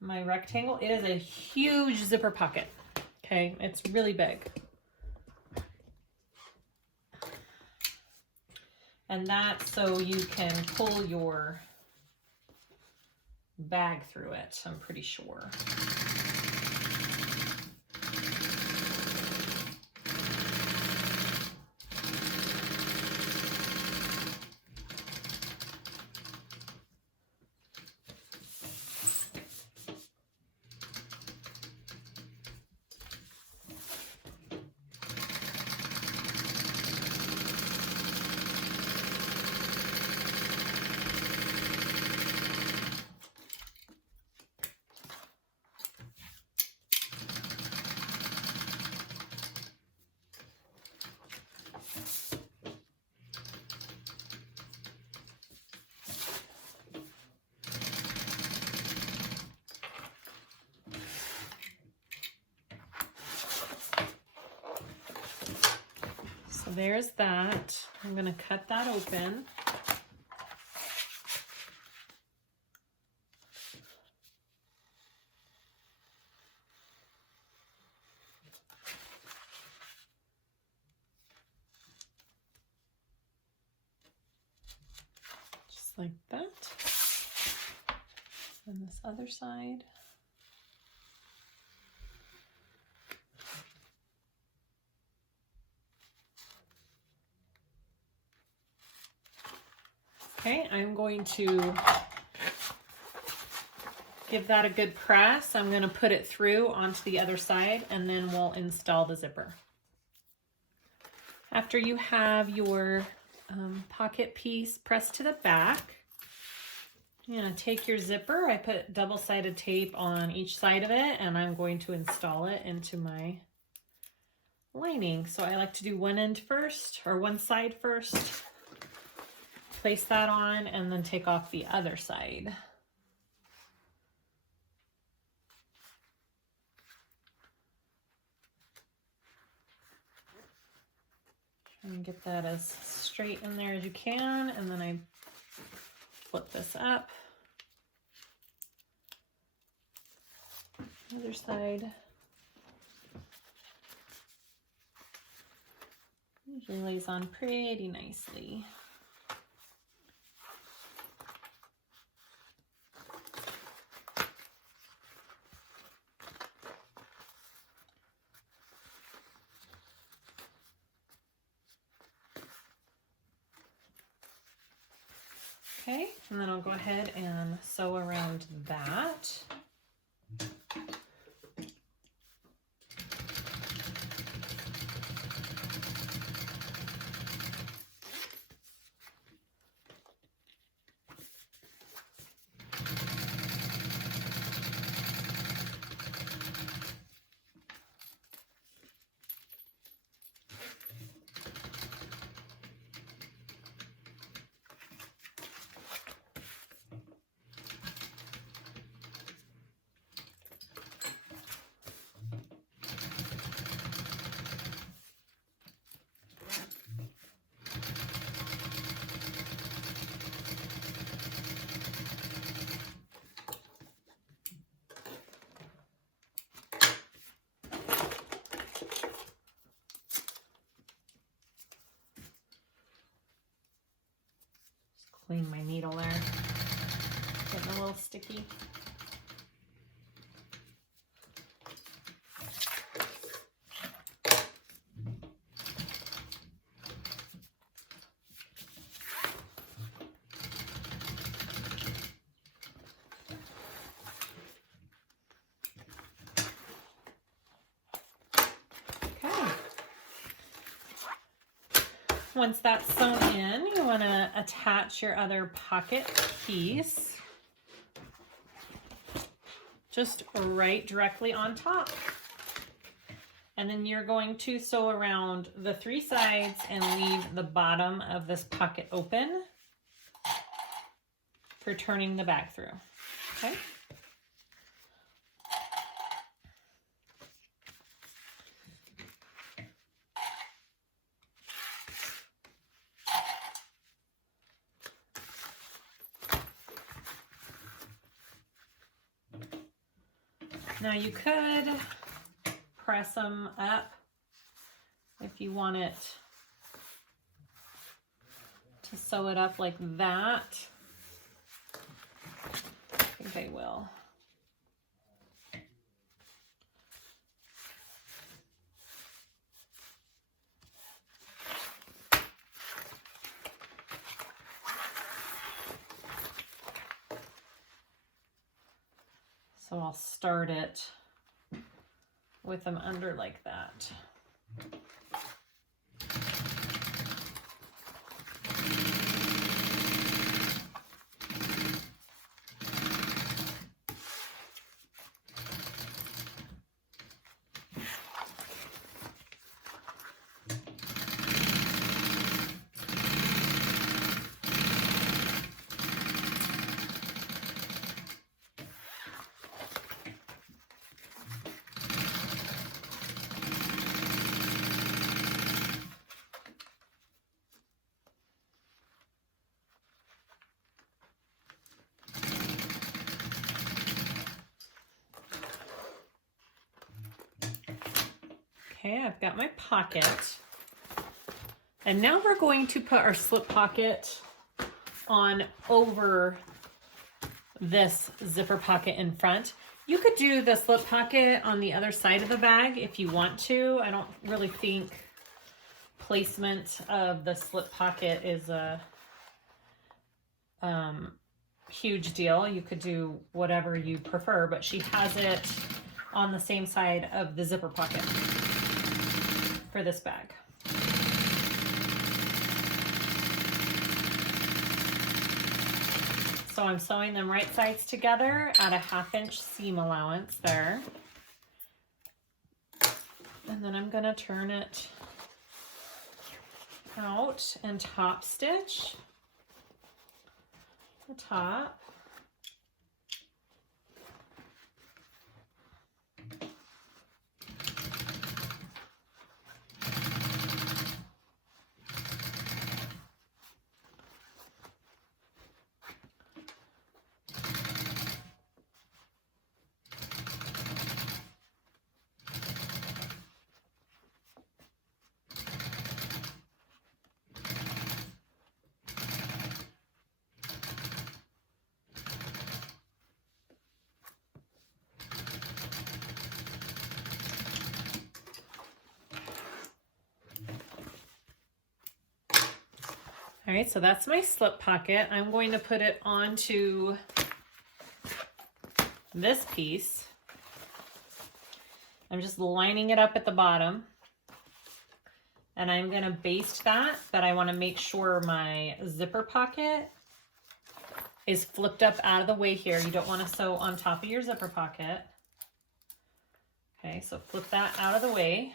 my rectangle. It is a huge zipper pocket. Okay, it's really big. And that's so you can pull your bag through it, I'm pretty sure. There's that. I'm going to cut that open. Just like that. And this other side. Okay, I'm going to give that a good press. I'm going to put it through onto the other side, and then we'll install the zipper. After you have your pocket piece pressed to the back, you're going to take your zipper. I put double-sided tape on each side of it, and I'm going to install it into my lining. So I like to do one end first, or one side first. Place that on and then take off the other side. Try and get that as straight in there as you can, and then I flip this up. Other side. Usually lays on pretty nicely. Okay, and then I'll go ahead and sew around that. sticky. Once that's sewn in, you want to attach your other pocket piece just right directly on top. And then you're going to sew around the 3 sides and leave the bottom of this pocket open for turning the bag through. Okay? Now you could press them up if you want it to sew it up like that. I think I will. So I'll start it with them under like that. Okay, I've got my pocket. And now we're going to put our slip pocket on over this zipper pocket in front. You could do the slip pocket on the other side of the bag if you want to. I don't really think placement of the slip pocket is a huge deal. You could do whatever you prefer, but she has it on the same side of the zipper pocket for this bag. So I'm sewing them right sides together at a 1/2 inch seam allowance there. And then I'm gonna turn it out and top stitch the top. All right, so that's my slip pocket. I'm going to put it onto this piece. I'm just lining it up at the bottom. And I'm gonna baste that, but I wanna make sure my zipper pocket is flipped up out of the way here. You don't wanna sew on top of your zipper pocket. Okay, so flip that out of the way.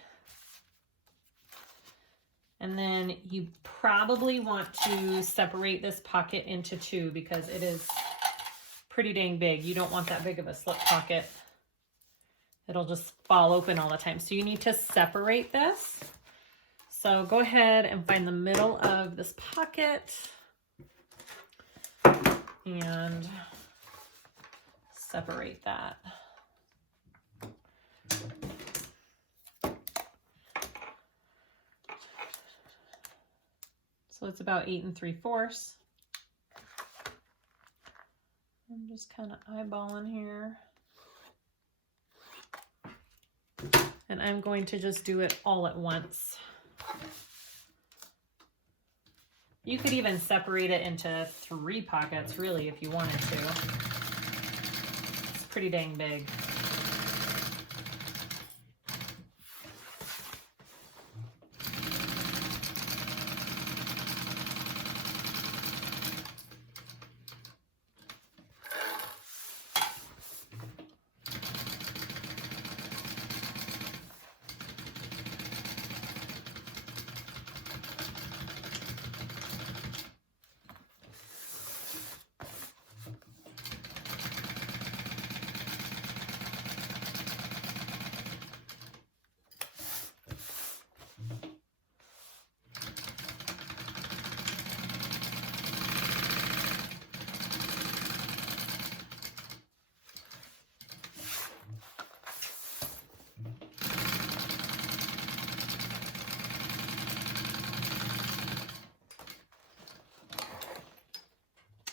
And then you probably want to separate this pocket into 2 because it is pretty dang big. You don't want that big of a slip pocket. It'll just fall open all the time. So you need to separate this. So go ahead and find the middle of this pocket and separate that. So it's about 8 3/4. I'm just kind of eyeballing here. And I'm going to just do it all at once. You could even separate it into 3 pockets, really, if you wanted to. It's pretty dang big.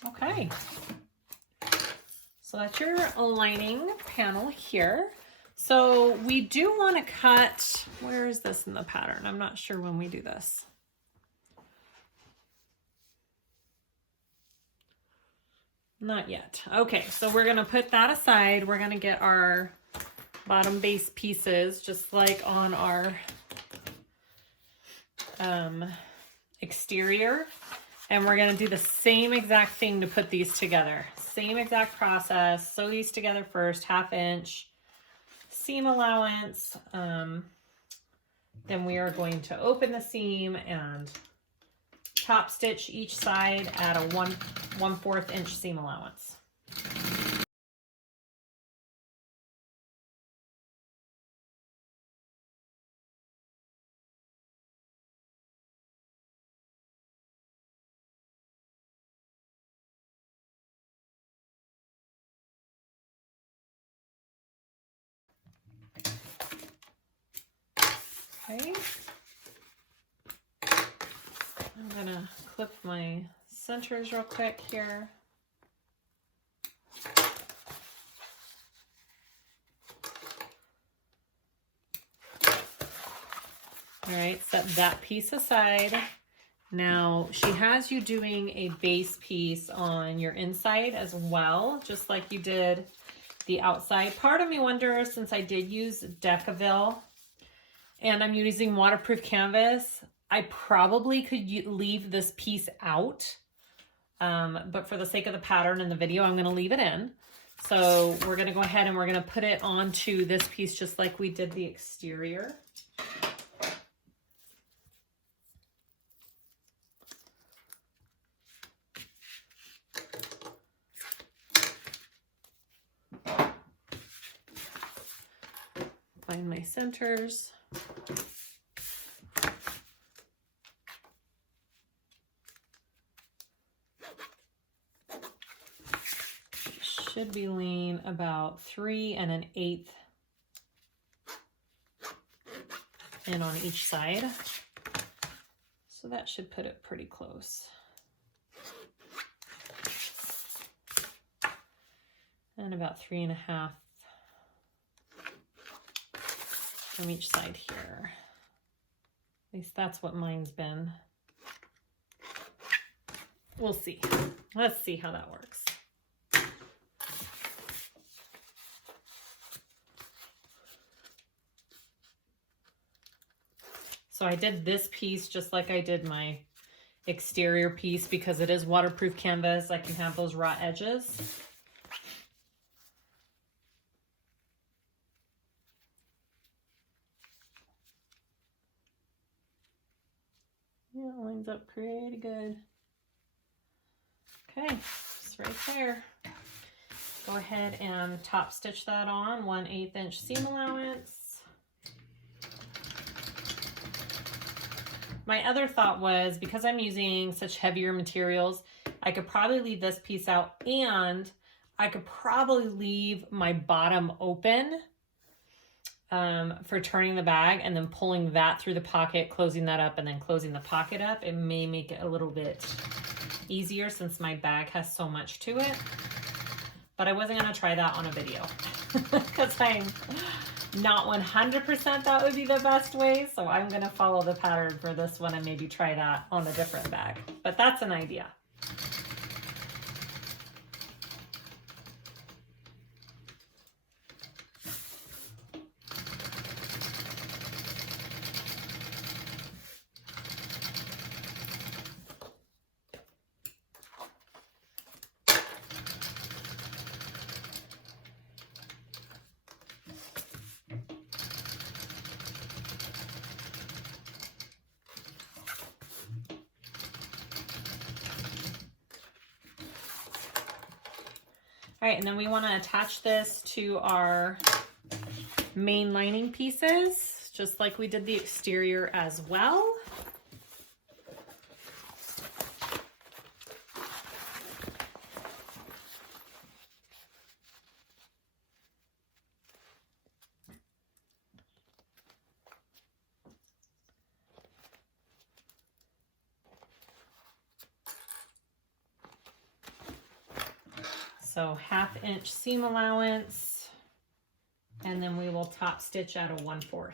Okay, so that's your lining panel here. So we do want to cut, where is this in the pattern? I'm not sure when we do this. Not yet. Okay, so we're going to put that aside. We're going to get our bottom base pieces just like on our exterior. And we're going to do the same exact thing to put these together. Same exact process. Sew these together first, 1/2 inch seam allowance. Then we are going to open the seam and top stitch each side at a 1/4 inch seam allowance. Okay, I'm gonna clip my centers real quick here. All right, set that piece aside. Now she has you doing a base piece on your inside as well, just like you did the outside. Part of me wonders, since I did use Decaville and I'm using waterproof canvas, I probably could leave this piece out. But for the sake of the pattern and the video, I'm going to leave it in. So we're going to go ahead and we're going to put it onto this piece just like we did the exterior. Find my centers. Should be lean about 3 1/8 in on each side. So that should put it pretty close. And about 3 1/2 from each side here. At least that's what mine's been. We'll see. Let's see how that works. So I did this piece just like I did my exterior piece because it is waterproof canvas. I can have those raw edges. Yeah, it lines up pretty good. Okay, just right there. Go ahead and top stitch that on, 1/8 inch seam allowance. My other thought was, because I'm using such heavier materials, I could probably leave this piece out and I could probably leave my bottom open for turning the bag and then pulling that through the pocket, closing that up, and then closing the pocket up. It may make it a little bit easier since my bag has so much to it. but I wasn't gonna try that on a video because I'm not 100% that would be the best way. So I'm gonna follow the pattern for this one and maybe try that on a different bag, but that's an idea. All right, and then we want to attach this to our main lining pieces, just like we did the exterior as well. So 1/2 inch seam allowance, and then we will top stitch at a 1/4.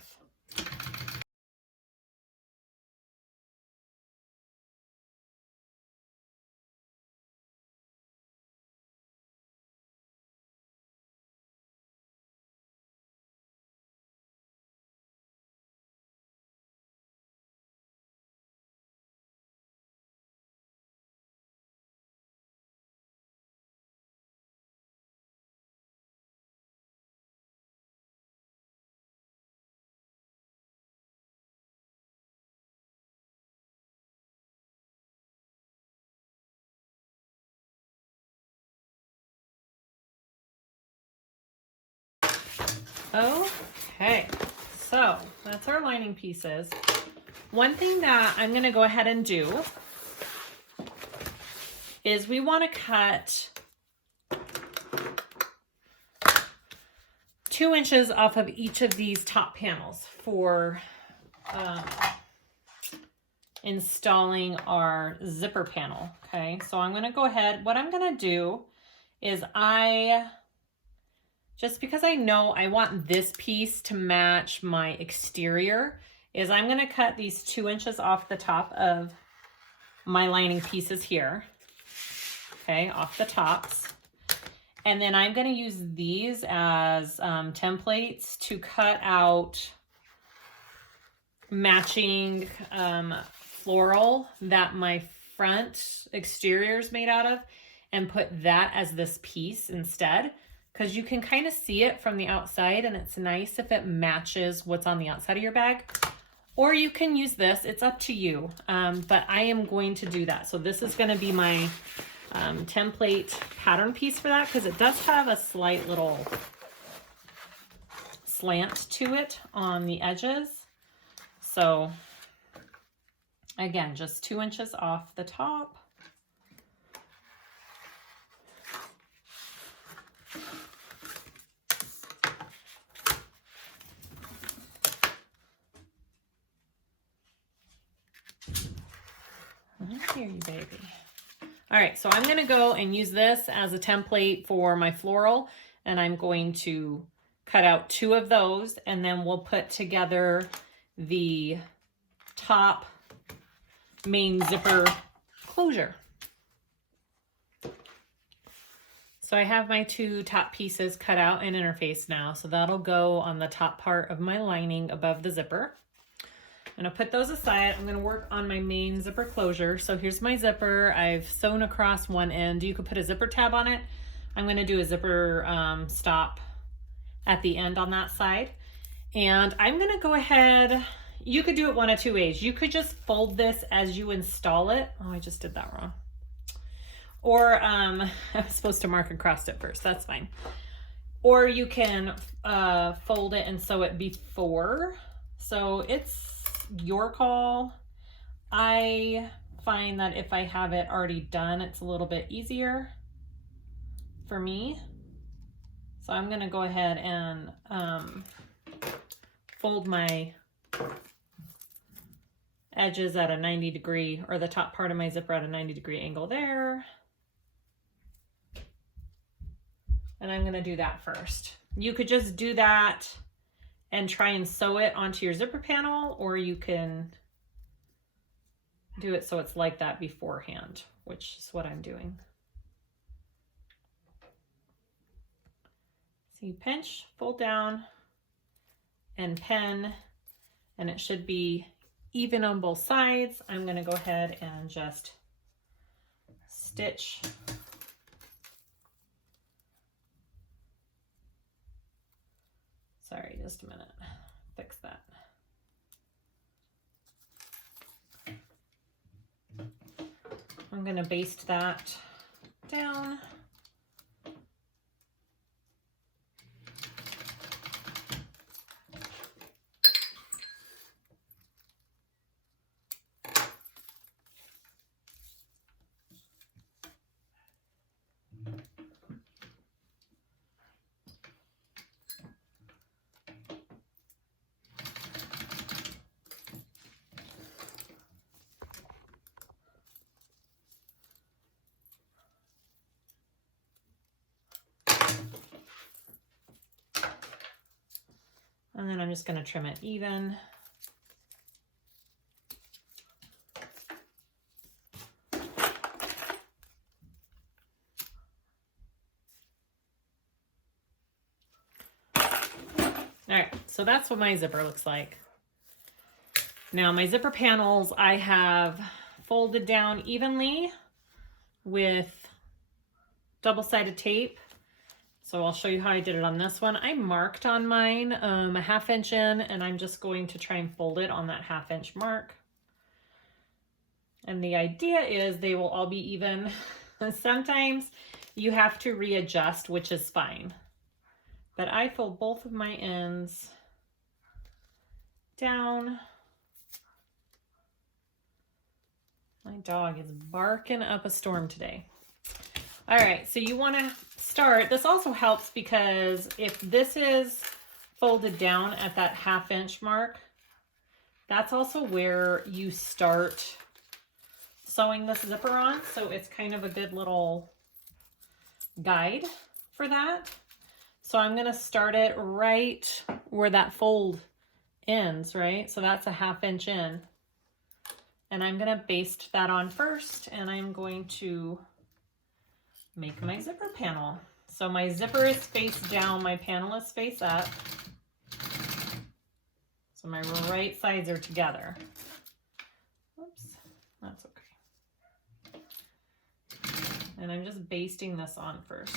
Okay, so that's our lining pieces. One thing that I'm going to go ahead and do is we want to cut 2 inches off of each of these top panels for installing our zipper panel. Okay, so I'm going to go ahead. What I'm going to do is just because I know I want this piece to match my exterior, is I'm going to cut these 2 inches off the top of my lining pieces here. Okay, off the tops. And then I'm going to use these as templates to cut out matching floral that my front exterior is made out of, and put that as this piece instead. Because you can kind of see it from the outside, and it's nice if it matches what's on the outside of your bag. Or you can use this, it's up to you, but I am going to do that. So this is going to be my template pattern piece for that, because it does have a slight little slant to it on the edges. So again, just 2 inches off the top. I hear you, baby. All right, so I'm going to go and use this as a template for my floral, and I'm going to cut out 2 of those, and then we'll put together the top main zipper closure. So I have my 2 top pieces cut out and interfaced now, so that'll go on the top part of my lining above the zipper. I'm going to put those aside. I'm going to work on my main zipper closure. So here's my zipper. I've sewn across one end. You could put a zipper tab on it. I'm going to do a zipper stop at the end on that side. And I'm going to go ahead. You could do it one of 2 ways. You could just fold this as you install it. Oh, I just did that wrong. Or I was supposed to mark across it first. That's fine. Or you can fold it and sew it before. So it's your call. I find that if I have it already done, it's a little bit easier for me. So I'm going to go ahead and fold my edges at a 90 degree, or the top part of my zipper at a 90 degree angle there. And I'm gonna do that first. You could just do that and try and sew it onto your zipper panel, or you can do it so it's like that beforehand, which is what I'm doing. So you pinch, fold down, and pin, and it should be even on both sides. I'm gonna go ahead and just stitch sorry, just a minute, fix that. I'm gonna baste that down. And then I'm just going to trim it even. All right, so that's what my zipper looks like. Now my zipper panels I have folded down evenly with double-sided tape. So I'll show you how I did it on this one. I marked on mine a 1/2 inch in, and I'm just going to try and fold it on that 1/2 inch mark. And the idea is they will all be even. Sometimes you have to readjust, which is fine. But I fold both of my ends down. My dog is barking up a storm today. All right, so you want to start. This also helps because if this is folded down at that 1/2 inch mark, that's also where you start sewing this zipper on. So it's kind of a good little guide for that. So I'm going to start it right where that fold ends, right? So that's a 1/2 inch in. And I'm going to baste that on first, and I'm going to make my zipper panel. So my zipper is face down, my panel is face up. So my right sides are together. Oops, that's okay. And I'm just basting this on first.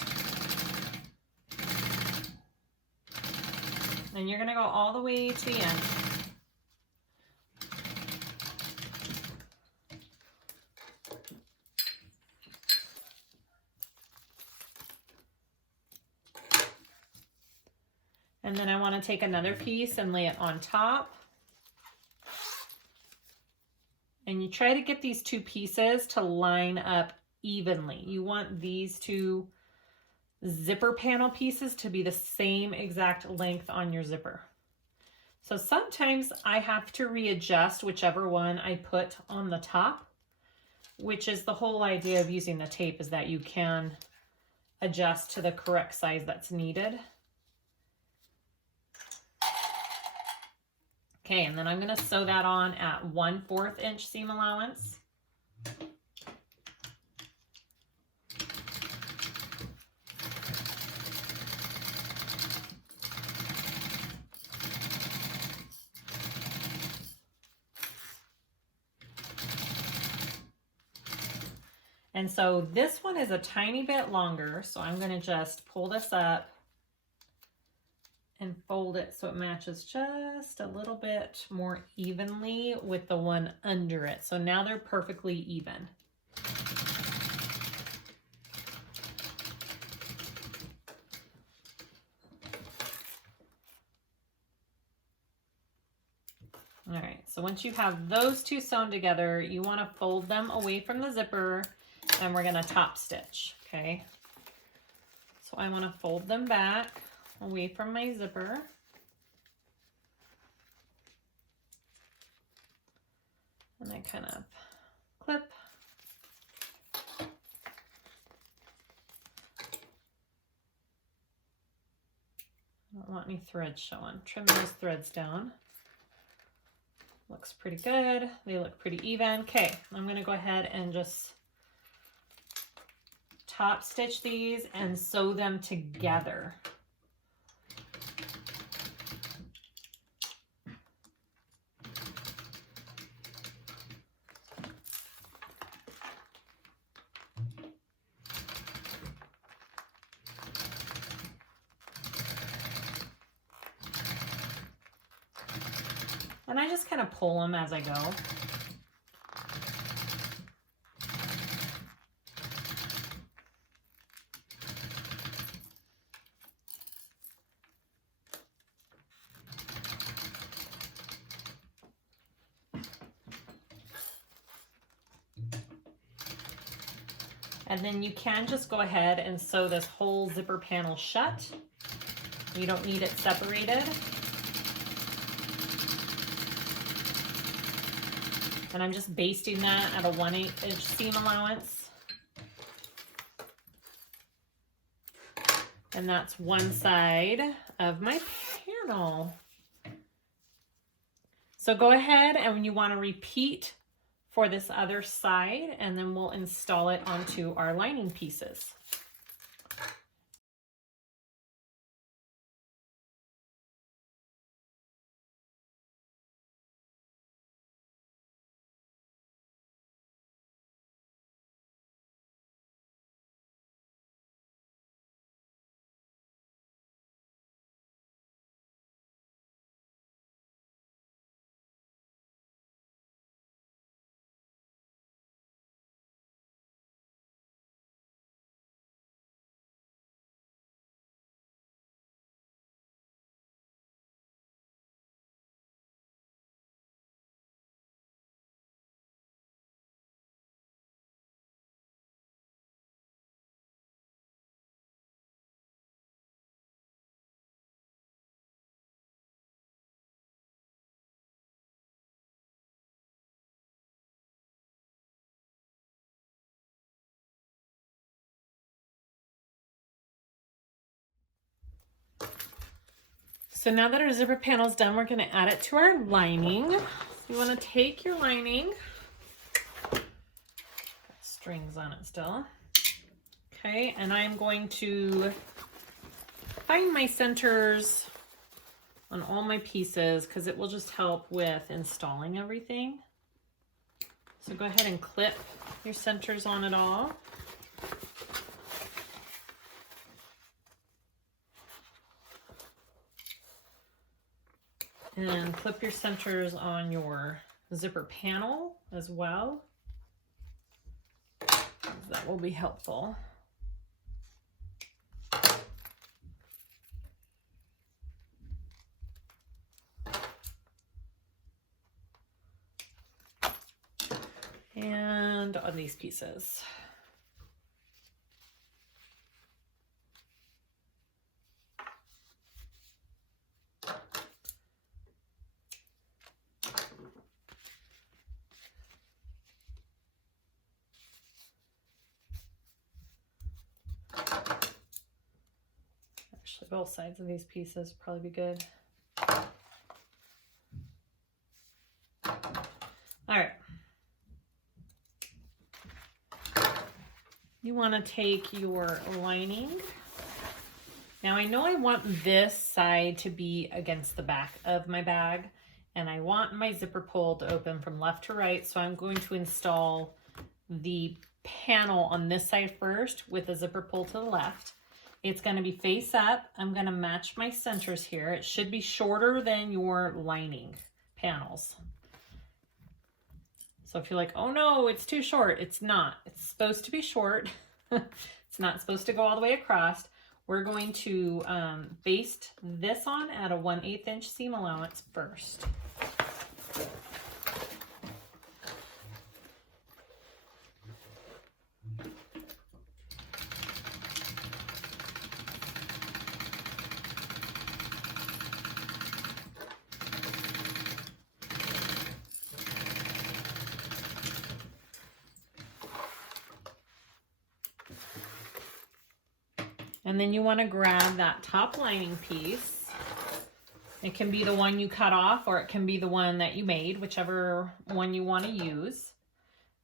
And you're gonna go all the way to the end. And then I want to take another piece and lay it on top. And you try to get these two pieces to line up evenly. You want these two zipper panel pieces to be the same exact length on your zipper. So sometimes I have to readjust whichever one I put on the top, which is the whole idea of using the tape, is that you can adjust to the correct size that's needed. Okay, and then I'm going to sew that on at 1/4 inch seam allowance. And so this one is a tiny bit longer, so I'm going to just pull this up and fold it so it matches just a little bit more evenly with the one under it. So now they're perfectly even. All right, so once you have those two sewn together, you want to fold them away from the zipper, and we're going to top stitch, okay? So I want to fold them back away from my zipper. And I kind of clip. my threads showing? Trim those threads down. Looks pretty good. They look pretty even. Okay, I'm gonna go ahead and just top stitch these and sew them together. And I just kind of pull them as I go. And then you can just go ahead and sew this whole zipper panel shut. You don't need it separated. And I'm just basting that at a 1/8 inch seam allowance. And that's one side of my panel. So go ahead, and when you want to repeat for this other side, and then we'll install it onto our lining pieces. So now that our zipper panel is done, we're going to add it to our lining. You want to take your lining, got strings on it still. Okay, and I'm going to find my centers on all my pieces because it will just help with installing everything. So go ahead and clip your centers on it all. And clip your centers on your zipper panel as well. That will be helpful. And on these pieces. Actually, both sides of these pieces would probably be good. All right. You want to take your lining. Now I know I want this side to be against the back of my bag, and I want my zipper pull to open from left to right, so I'm going to install the panel on this side first with a zipper pull to the left. It's going to be face up. I'm going to match my centers here. It should be shorter than your lining panels. So if you're like, oh no, it's too short, it's not. It's supposed to be short. It's not supposed to go all the way across. We're going to baste this on at a 1/8 inch seam allowance first. And then you want to grab that top lining piece It can be the one you cut off, or it can be the one that you made, whichever one you want to use.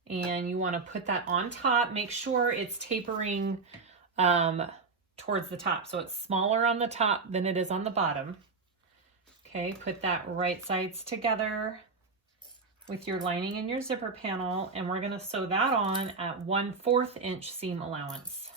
And you want to put that on top. Make sure it's tapering towards the top. So it's smaller on the top than it is on the bottom. Okay, put that right sides together with your lining and your zipper panel, and we're going to sew that on at 1/4 inch seam allowance.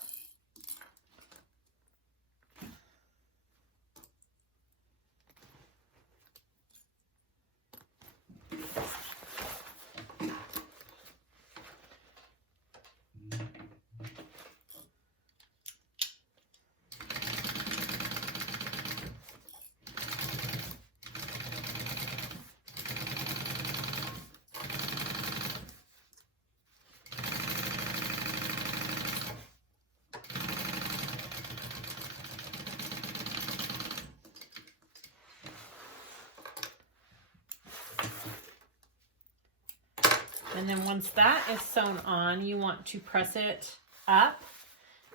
And then once that is sewn on, you want to press it up,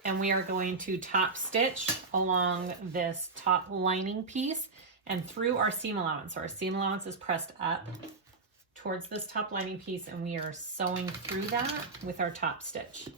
and we are going to top stitch along this top lining piece and through our seam allowance. So our seam allowance is pressed up towards this top lining piece, and we are sewing through that with our top stitch.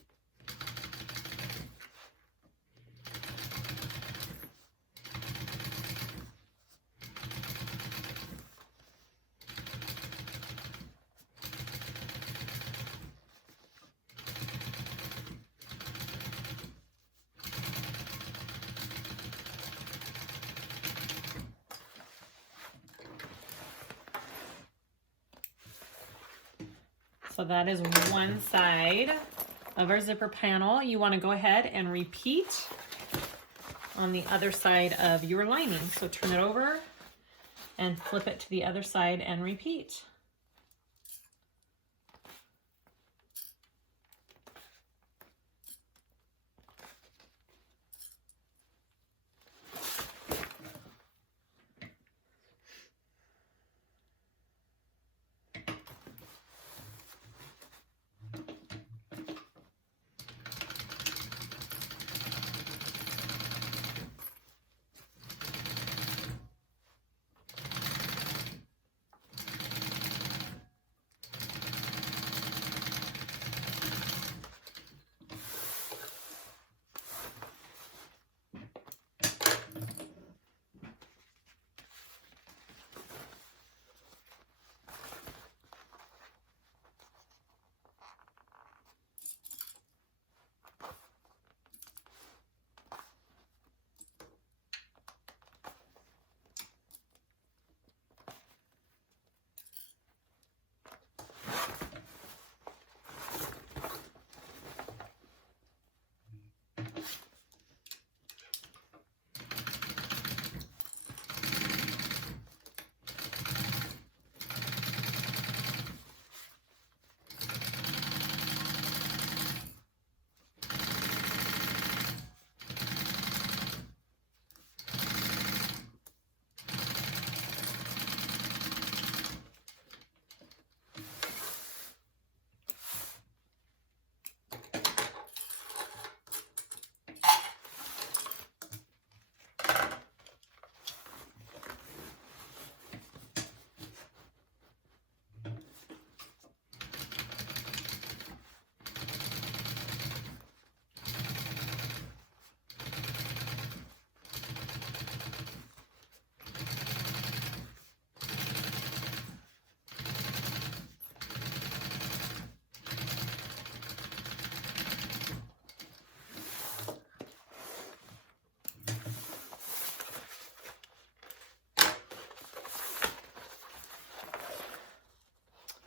So that is one side of our zipper panel. You want to go ahead and repeat on the other side of your lining. So turn it over and flip it to the other side and repeat.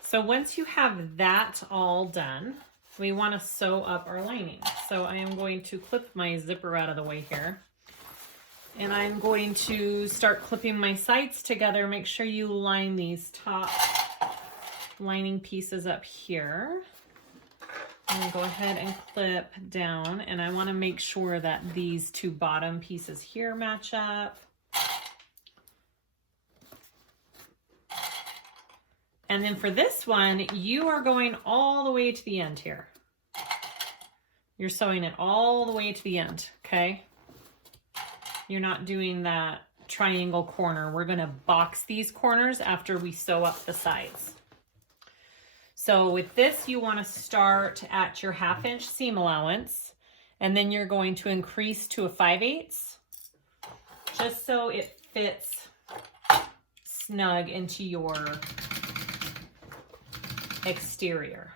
So once you have that all done, we want to sew up our lining. So I am going to clip my zipper out of the way here. And I'm going to start clipping my sides together. Make sure you line these top lining pieces up here. And go ahead and clip down. And I want to make sure that these two bottom pieces here match up. And then for this one, you are going all the way to the end here. You're sewing it all the way to the end, okay? You're not doing that triangle corner. We're gonna box these corners after we sew up the sides. So with this, you wanna start at your 1/2 inch seam allowance, and then you're going to increase to a 5/8, just so it fits snug into your exterior.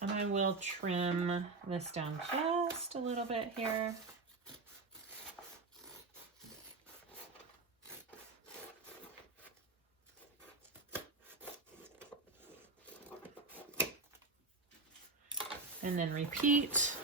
And I will trim this down just a little bit here. And then repeat.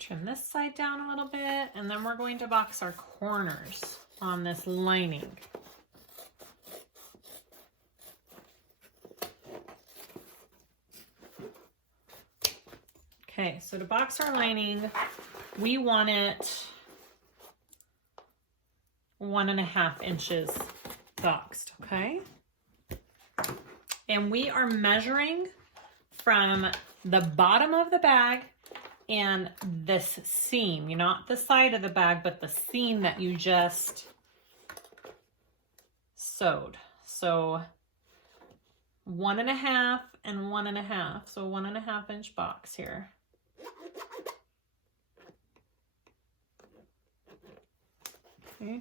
Trim this side down a little bit, and then we're going to box our corners on this lining. Okay, so to box our lining, we want it 1.5 inches boxed, okay? And we are measuring from the bottom of the bag and this seam, not the side of the bag, but the seam that you just sewed. So 1.5 and 1.5, so 1.5 inch box here. Okay.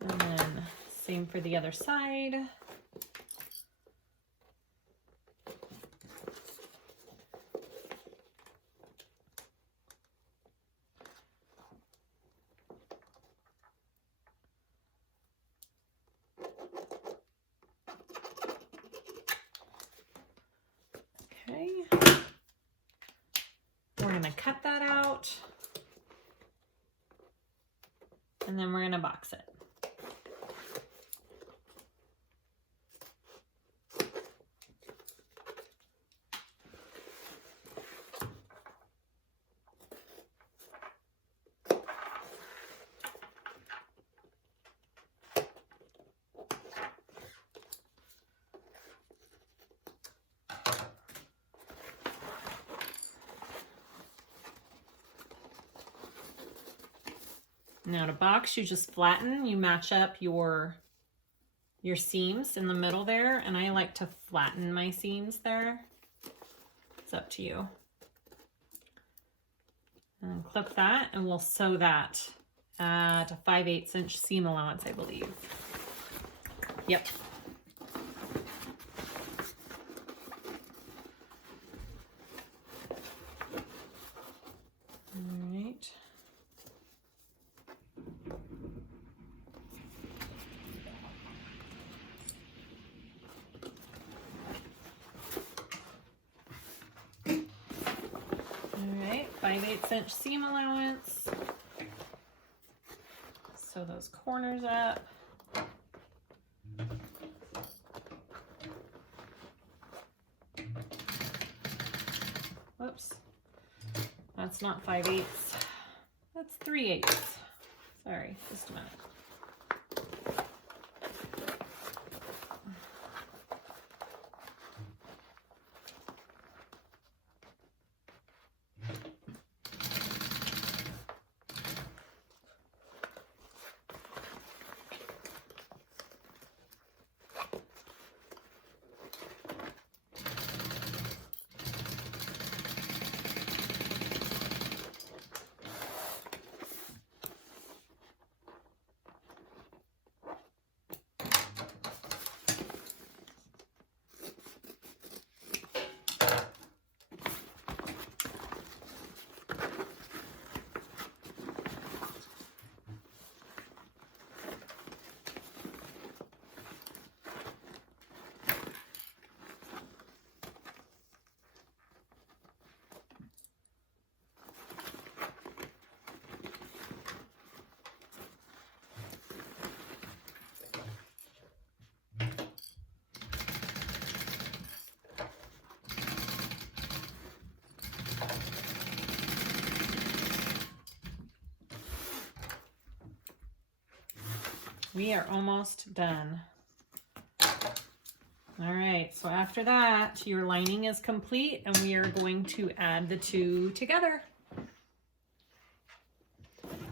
And then same for the other side. Okay, we're going to cut that out, and then we're going to box it. Now to box, you just flatten, you match up your seams in the middle there, and I like to flatten my seams there. It's up to you. And clip that, and we'll sew that at a 5/8 inch seam allowance, I believe. Yep. All right, 5/8 inch seam allowance. Sew those corners up. Whoops. That's not 5/8. That's 3/8. Sorry, just a minute. We are almost done. All right, so after that, your lining is complete and we are going to add the two together.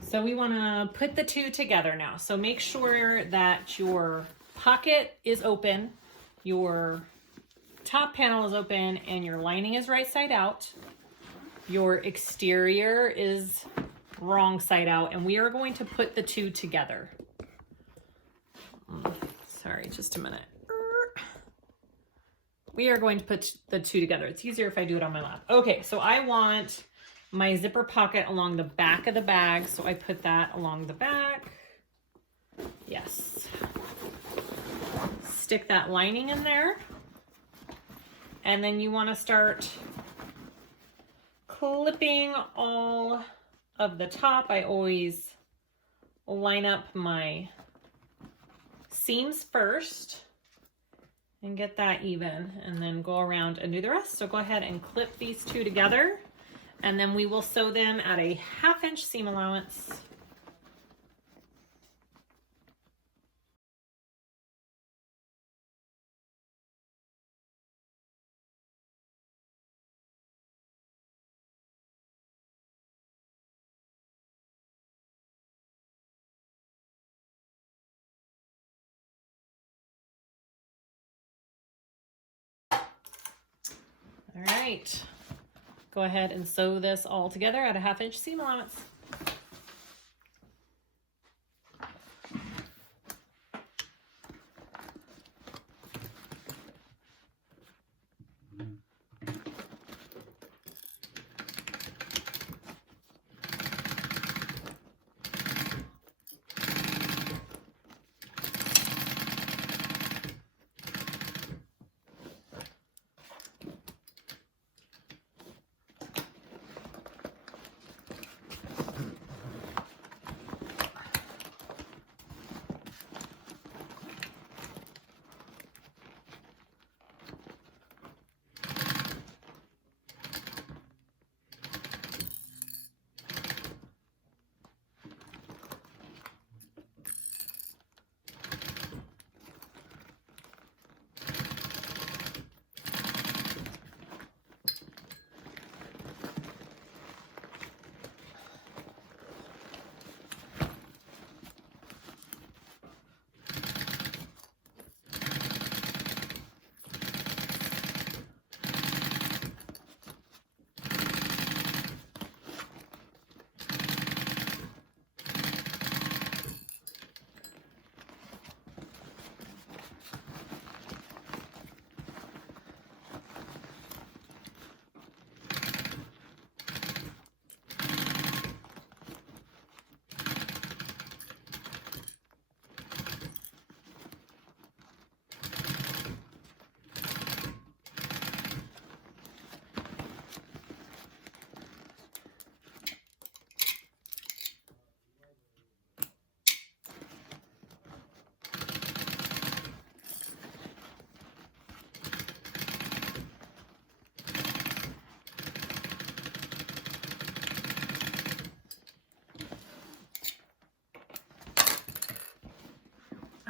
So we wanna put the two together now. So make sure that your pocket is open, your top panel is open, and your lining is right side out. Your exterior is wrong side out, and we are going to put the two together. Sorry, just a minute. We are going to put the two together. It's easier if I do it on my lap. Okay, so I want my zipper pocket along the back of the bag, so I put that along the back. Yes. Stick that lining in there. And then you want to start clipping all of the top. I always line up my seams first and get that even, and then go around and do the rest. So go ahead and clip these two together, and then we will sew them at a 1/2 inch seam allowance. All right, go ahead and sew this all together at a 1/2 inch seam allowance.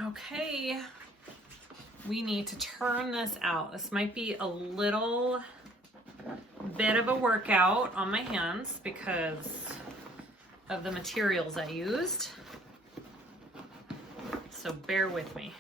Okay, we need to turn this out. This might be a little bit of a workout on my hands because of the materials I used. So bear with me.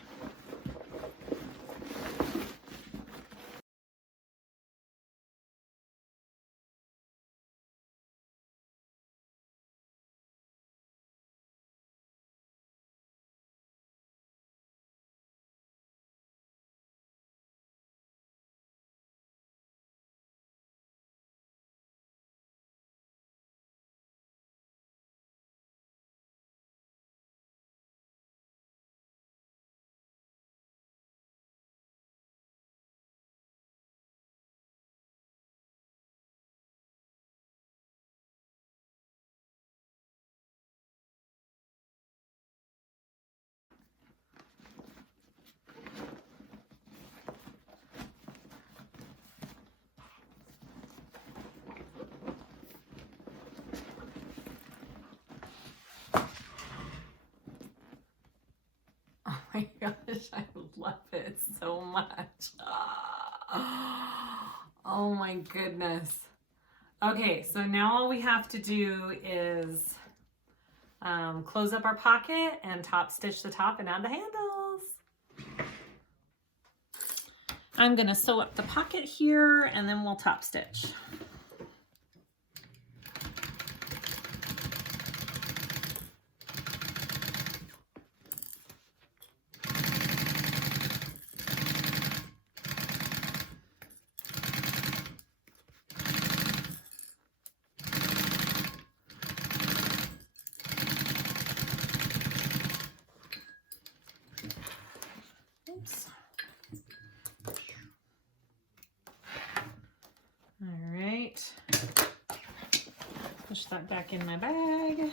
Oh my gosh, I love it so much. Oh my goodness. Okay, so now all we have to do is close up our pocket and top stitch the top and add the handles. I'm gonna sew up the pocket here and then we'll top stitch. Oops. All right. Push that back in my bag.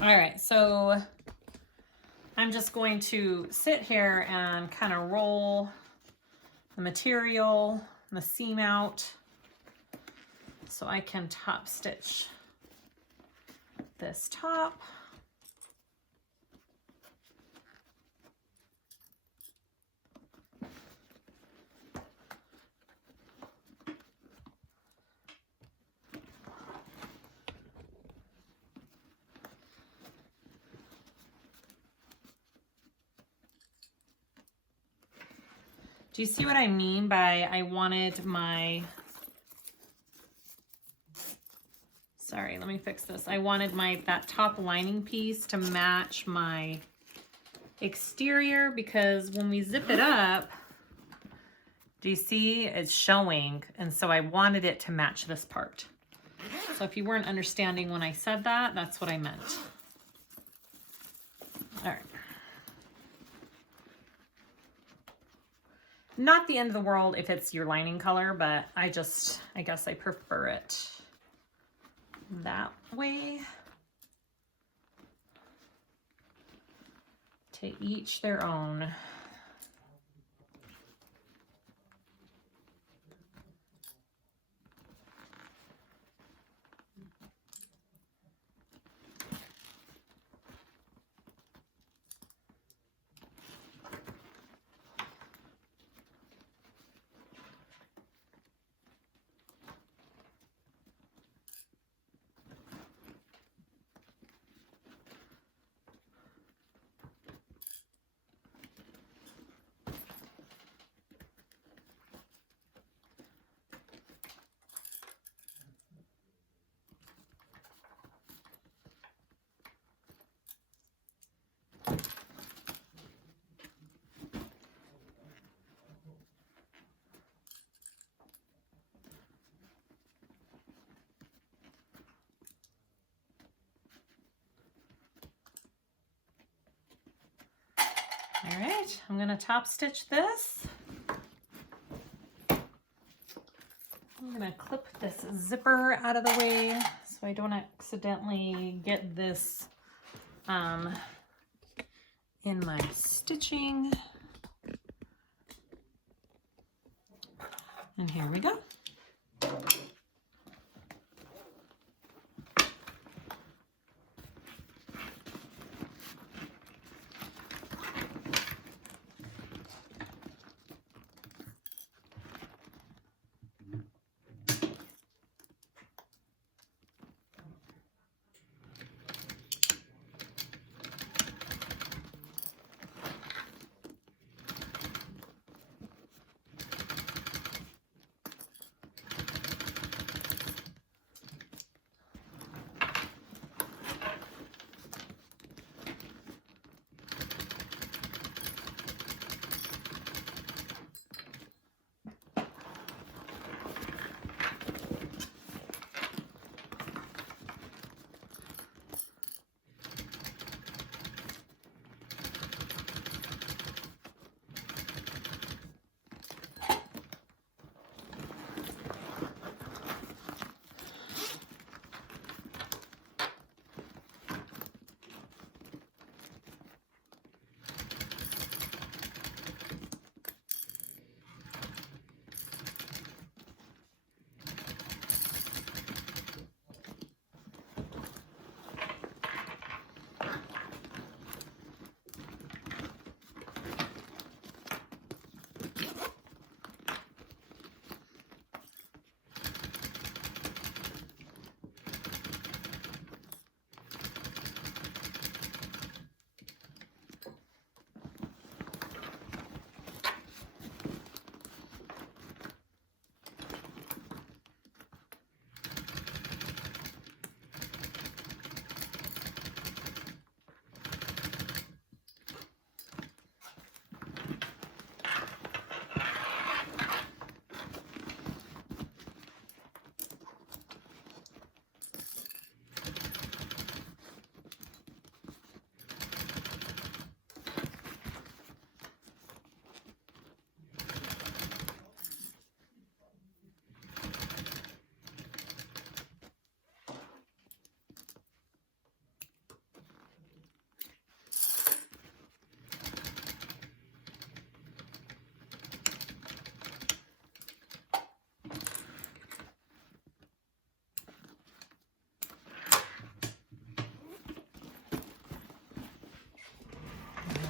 All right, so I'm just going to sit here and kind of roll the material, the seam out, so I can top stitch this top. Do you see what I mean by I wanted my, sorry, let me fix this. I wanted that top lining piece to match my exterior because when we zip it up, do you see it's showing? And so I wanted it to match this part. So if you weren't understanding when I said that, that's what I meant. All right. Not the end of the world if it's your lining color, but I guess I prefer it that way. To each their own. All right, I'm gonna top stitch this. I'm gonna clip this zipper out of the way so I don't accidentally get this in my stitching. And here we go.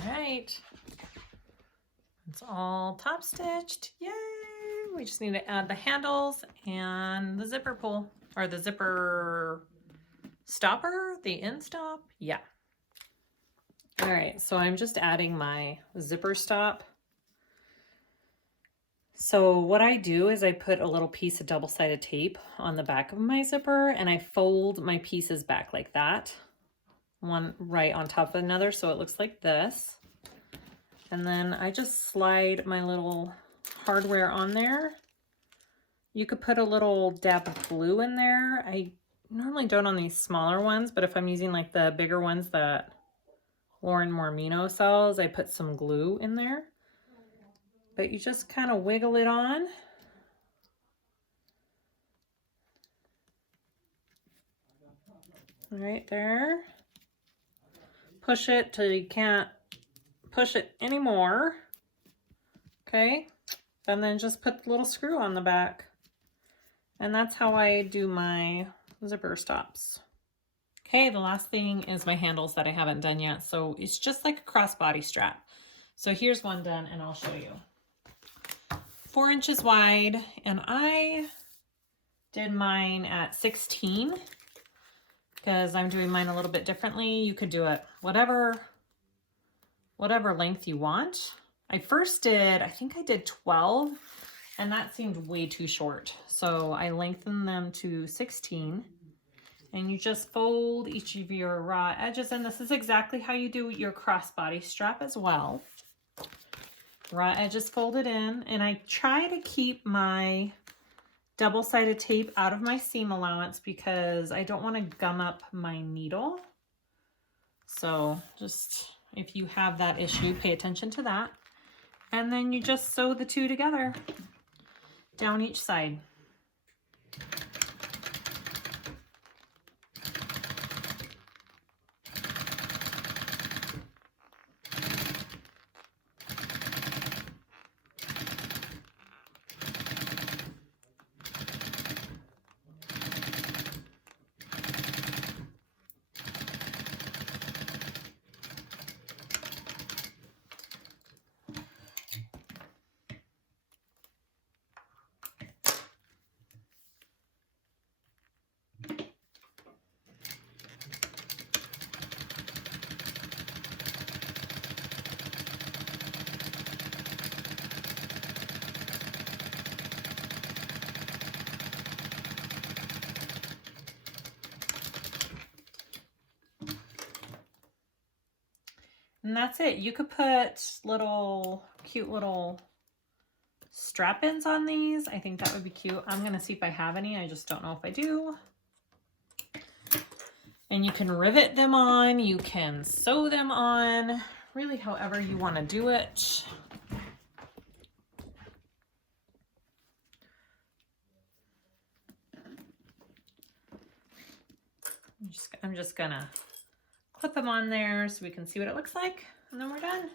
Right, it's all top stitched. Yay! We just need to add the handles and the zipper pull, or the zipper stopper, the end stop. Yeah. All right, so I'm just adding my zipper stop. So what I do is I put a little piece of double-sided tape on the back of my zipper and I fold my pieces back like that, one right on top of another, so it looks like this. And then I just slide my little hardware on there. You could put a little dab of glue in there. I normally don't on these smaller ones, but if I'm using like the bigger ones that Lauren Mormino sells, I put some glue in there. But you just kind of wiggle it on. Right there. Push it till you can't push it anymore. Okay, and then just put the little screw on the back. And that's how I do my zipper stops. Okay, the last thing is my handles that I haven't done yet. So it's just like a crossbody strap. So here's one done and I'll show you. 4 inches wide, and I did mine at 16 because I'm doing mine a little bit differently. You could do it whatever length you want. I first did, I think I did 12, and that seemed way too short. So I lengthened them to 16, and you just fold each of your raw edges, and this is exactly how you do your crossbody strap as well. Raw edges folded in, and I try to keep my double-sided tape out of my seam allowance because I don't want to gum up my needle. So just, if you have that issue, pay attention to that. And then you just sew the two together down each side. And that's it. You could put little cute little strap-ins on these. I think that would be cute. I'm gonna see if I have any. I just don't know if I do. And you can rivet them on, you can sew them on, really however you want to do it. I'm just gonna clip them on there so we can see what it looks like, and then we're done.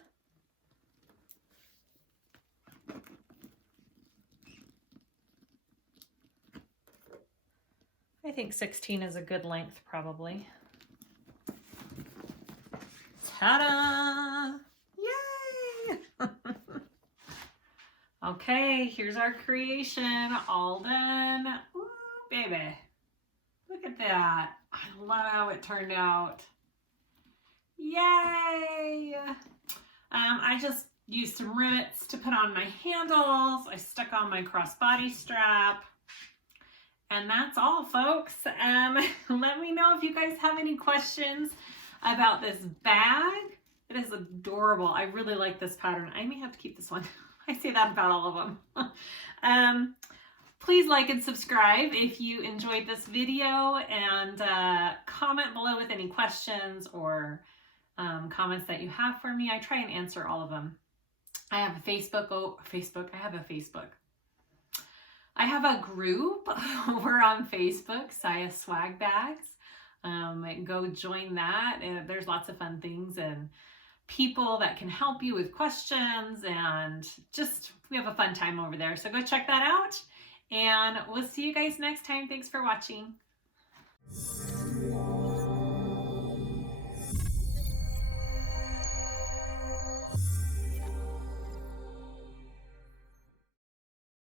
I think 16 is a good length, probably. Ta-da! Yay! Okay, here's our creation, all done. Ooh, baby. Look at that. I love how it turned out. Yay! I just used some rivets to put on my handles. I stuck on my crossbody strap. And that's all, folks. Let me know if you guys have any questions about this bag. It is adorable. I really like this pattern. I may have to keep this one. I say that about all of them. Please like and subscribe if you enjoyed this video, and comment below with any questions or comments that you have for me. I try and answer all of them. I have a Facebook. I have a group over on Facebook, SiahSwagBags. Go join that. There's lots of fun things and people that can help you with questions, and just we have a fun time over there. So go check that out, and we'll see you guys next time. Thanks for watching.